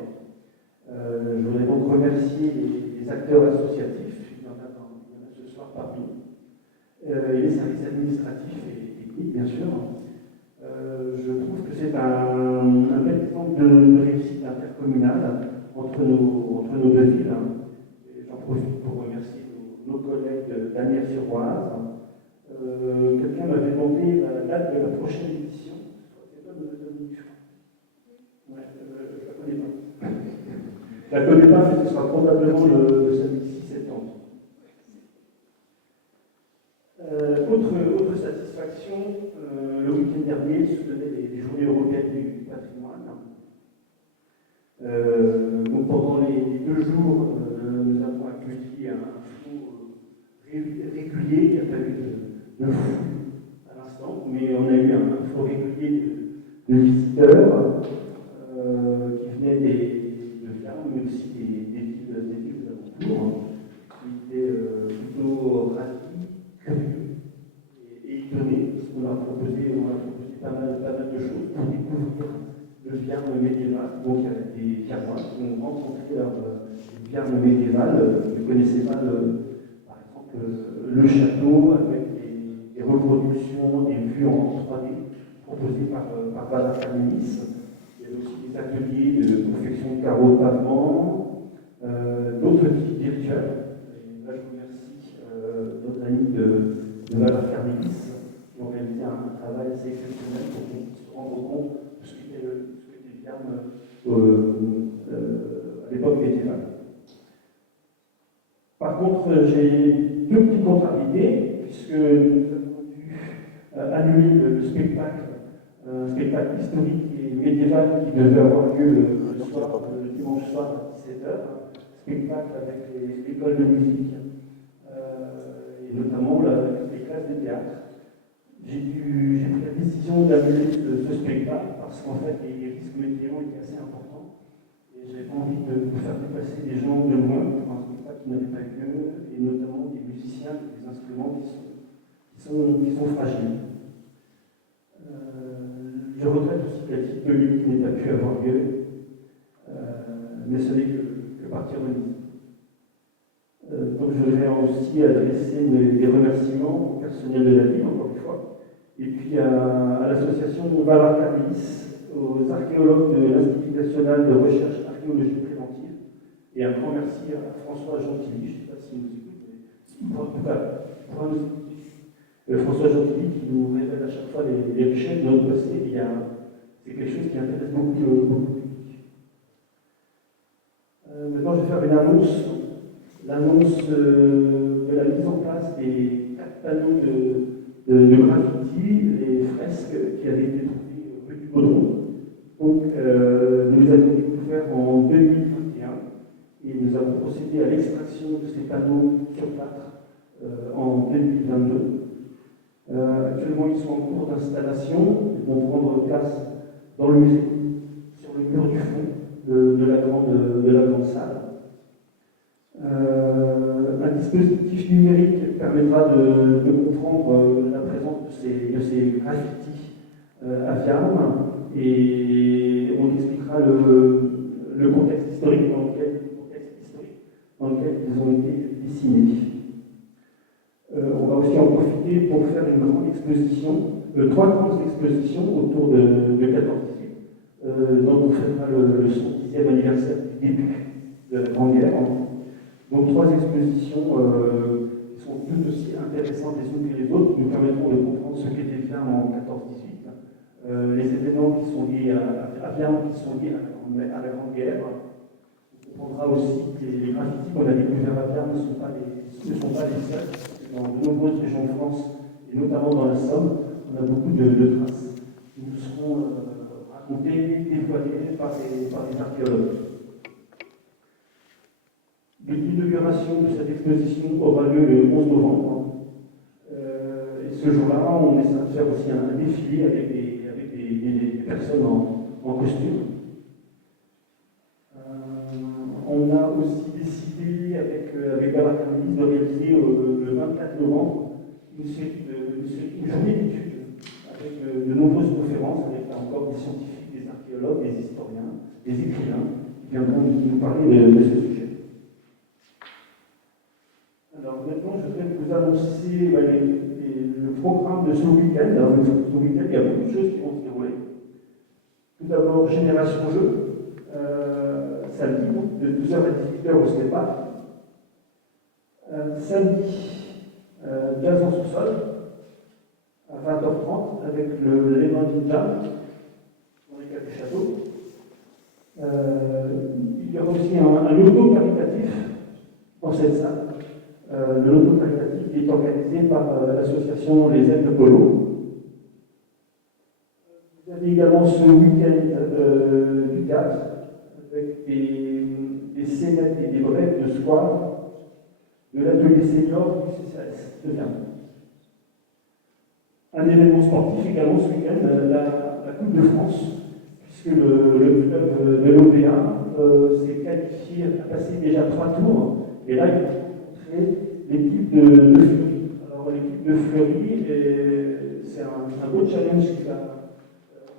Je voudrais donc remercier les acteurs associatifs, il y en a ce soir parmi nous, et les services administratifs et techniques, bien sûr. Je trouve que c'est un bel exemple de réussite intercommunale entre nos deux villes. J'en profite pour remercier nos collègues d'Anières-sur-Oise. Quelqu'un m'avait demandé la date de la prochaine édition. C'est pas de Dominique. Ouais, je la connais pas. Je la connais pas, mais ce sera probablement le samedi 6 septembre. Autre satisfaction, le week-end dernier se tenaient les Journées européennes du patrimoine. Donc pendant les 2 jours, nous avons accueilli un flot régulier, il n'y a pas eu de flux à l'instant, mais on a eu un flot régulier de visiteurs qui venaient de Vierne, mais aussi des villes alentours, qui étaient plutôt ravis, curieux et étonnés, parce qu'on a proposé pas mal de choses pour découvrir le Vierne médiéval. Donc il y a des Viamois qui ont rencontré leur Viarme médiévale, ne connaissaient pas, par exemple, le château avec des reproductions, des vues en 3D proposées par Valar Carmélis. Il y a aussi des ateliers de confection de carreaux de pavement, d'autres types virtuels. Et là, je remercie nos amis de Valar Carmélis qui ont réalisé un travail assez exceptionnel pour qu'on puisse se rendre compte de ce qu'était le Viarme à l'époque médiévale. Par contre, j'ai deux petites contrariétés, puisque nous avons dû annuler le spectacle, un spectacle historique et médiéval qui devait avoir lieu le dimanche soir à 17h, spectacle avec l'école de musique, et notamment les classes de théâtre. J'ai pris la décision d'annuler ce spectacle parce qu'en fait les risques météo étaient assez importants et j'avais pas envie de faire déplacer des gens de loin pour un spectacle qui n'avait pas lieu, et notamment des musiciens et des instruments qui sont fragiles. Je regrette aussi que la petite Pelule n'ait pas pu avoir lieu, mais ce n'est que partie remise. Donc je voudrais aussi adresser des remerciements au personnel de la ville, encore une fois, et puis à l'association Valar Carmélis, aux archéologues de l'Institut national de recherche archéologique préventive, et un grand merci à François Gentilly, je ne sais pas s'il nous écoute, mais en tout cas, pour nous écouter. François Gentilly qui nous révèle à chaque fois les richesses de notre passé, c'est quelque chose qui intéresse beaucoup le public. Maintenant, je vais faire une annonce. L'annonce de la mise en place des 4 panneaux de graffiti, les fresques qui avaient été trouvées rue du Baudron. Donc, nous les avons découverts en 2021 et nous avons procédé à l'extraction de ces panneaux sur plâtre en 2022. Actuellement, ils sont en cours d'installation. Ils vont prendre place dans le musée, sur le mur du fond de la grande salle. Un dispositif numérique permettra de comprendre la présence de ces graffitis à Viarme, et on expliquera le contexte historique dans lequel ils ont été dessinés. On va aussi en profiter pour faire une grande exposition, 3 grandes expositions autour de 14-18, dont on fêtera le 110e anniversaire du début de la Grande Guerre. Donc 3 expositions qui sont toutes aussi intéressantes les unes que les autres, qui nous permettront de comprendre ce qu'était Viarme en 14-18, les événements qui sont liés à Viarme, qui sont liés à la Grande Guerre. On comprendra aussi que les graffitis qu'on a découverts à Viarme ne sont pas les seuls. Dans de nombreuses régions de France, et notamment dans la Somme, on a beaucoup de traces qui nous seront racontées, dévoilées par les archéologues. L'inauguration de cette exposition aura lieu le 11 novembre. Et ce jour-là, on essaie de faire aussi un défilé avec des personnes en costume. On a aussi décidé avec Valar Carmélis de réaliser le 24 novembre une journée d'études avec de nombreuses conférences, avec là encore des scientifiques, des archéologues, des historiens, des écrivains qui viendront nous parler de ce sujet. Alors maintenant, je voudrais vous annoncer le programme de ce week-end. Alors, ce week-end, il y a beaucoup de choses qui vont se dérouler. Tout d'abord, Génération Jeu, samedi, de 12h à 18h au Stéphane. Samedi, Jazz en sous-sol, à 20h30, avec l'élément Ninja, dans les 4 châteaux. Il y aura aussi un loto caritatif dans cette salle. Le loto caritatif est organisé par l'association Les Aides de Polo. Vous avez également ce week-end du théâtre, avec des scénettes et des brèves de soir de l'atelier senior du CCAS de Viarme. Un événement sportif également ce week-end, la Coupe de France, puisque le club de l'OPA s'est qualifié, a passé déjà 3 tours, et là il va rencontrer l'équipe de Fleury. Alors l'équipe de Fleury, c'est un beau challenge qui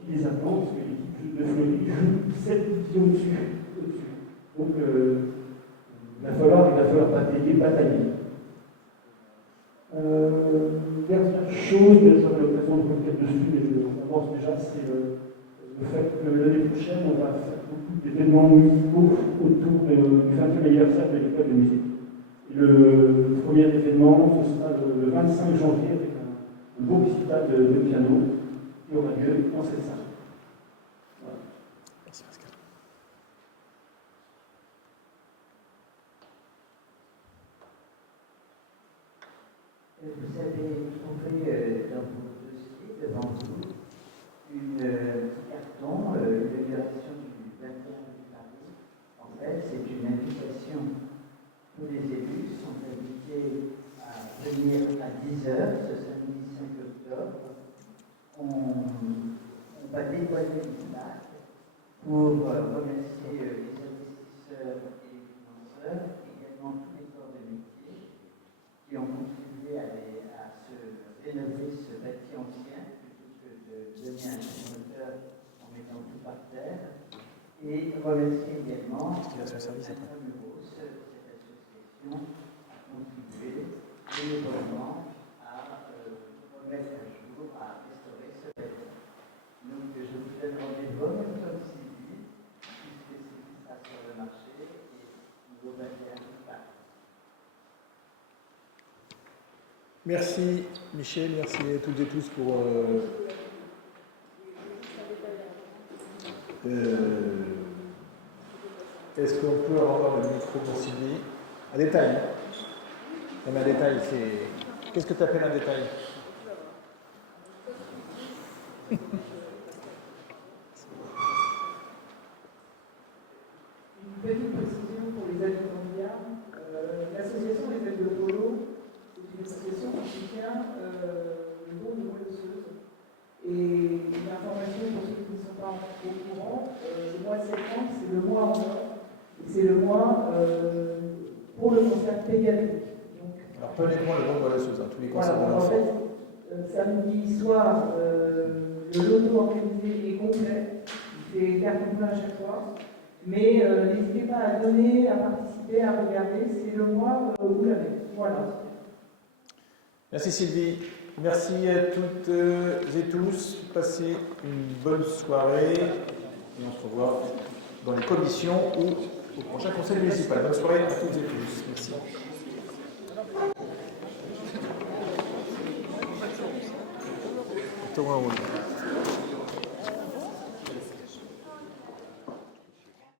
les attend, parce que l'équipe de Fleury joue 7 divisions au-dessus. Donc, il va falloir batailler. Dernière chose, mais j'aurai l'occasion de revenir dessus, mais on avance déjà, c'est le fait que l'année prochaine, on va faire beaucoup d'événements musicaux autour du 20e anniversaire de l'école de musique. Et le premier événement, ce sera le 25 janvier avec un beau récital de piano qui aura lieu en cette salle. Voilà. Merci Pascal. Vous avez trouvé dans vos dossiers devant vous un petit carton, l'inauguration du 21 de Paris. En fait, c'est une invitation. Tous les élus sont invités à venir à 10h ce samedi 5 octobre. On va dévoiler une plaque pour remercier les investisseurs et les financeurs, également tous les corps de métier qui ont contribué à se rénover ce bâti ancien plutôt que de donner un moteur en mettant tout par terre. Et remercier également Intramuros, cette association a contribué bénévolement à remettre à jour, à restaurer ce bâti. Donc je vous donne rendez-vous en même temps que Sylvie, puisque Sylvie sera sur le marché et nous allons faire un pas. Merci Michel, merci à toutes et tous pour est-ce qu'on peut avoir le micro pour Sylvie? Un détail. Non, mais un détail, c'est... Qu'est-ce que tu appelles un détail? Une petite précision pour les habitants de Viarmes. L'association Les Aides de Polo, c'est une association qui soutient le don de moelleuses. Et une information pour ceux qui ne sont pas au courant, le mois de septembre, c'est le mois en or. C'est le mois pour le cancer pédiatrique. Alors, prenez-moi le don de moelleuses, tous les cancers de En l'enfant. fait, samedi soir, le loto organisé est complet. Il fait carton plein à chaque fois. Mais n'hésitez pas à donner, à participer, à regarder. C'est le mois où vous l'avez. Voilà. Merci Sylvie. Merci à toutes et tous. Passez une bonne soirée. Et on se revoit dans les commissions ou au prochain conseil municipal. Bonne soirée à toutes et tous. Merci. Thomas Roule.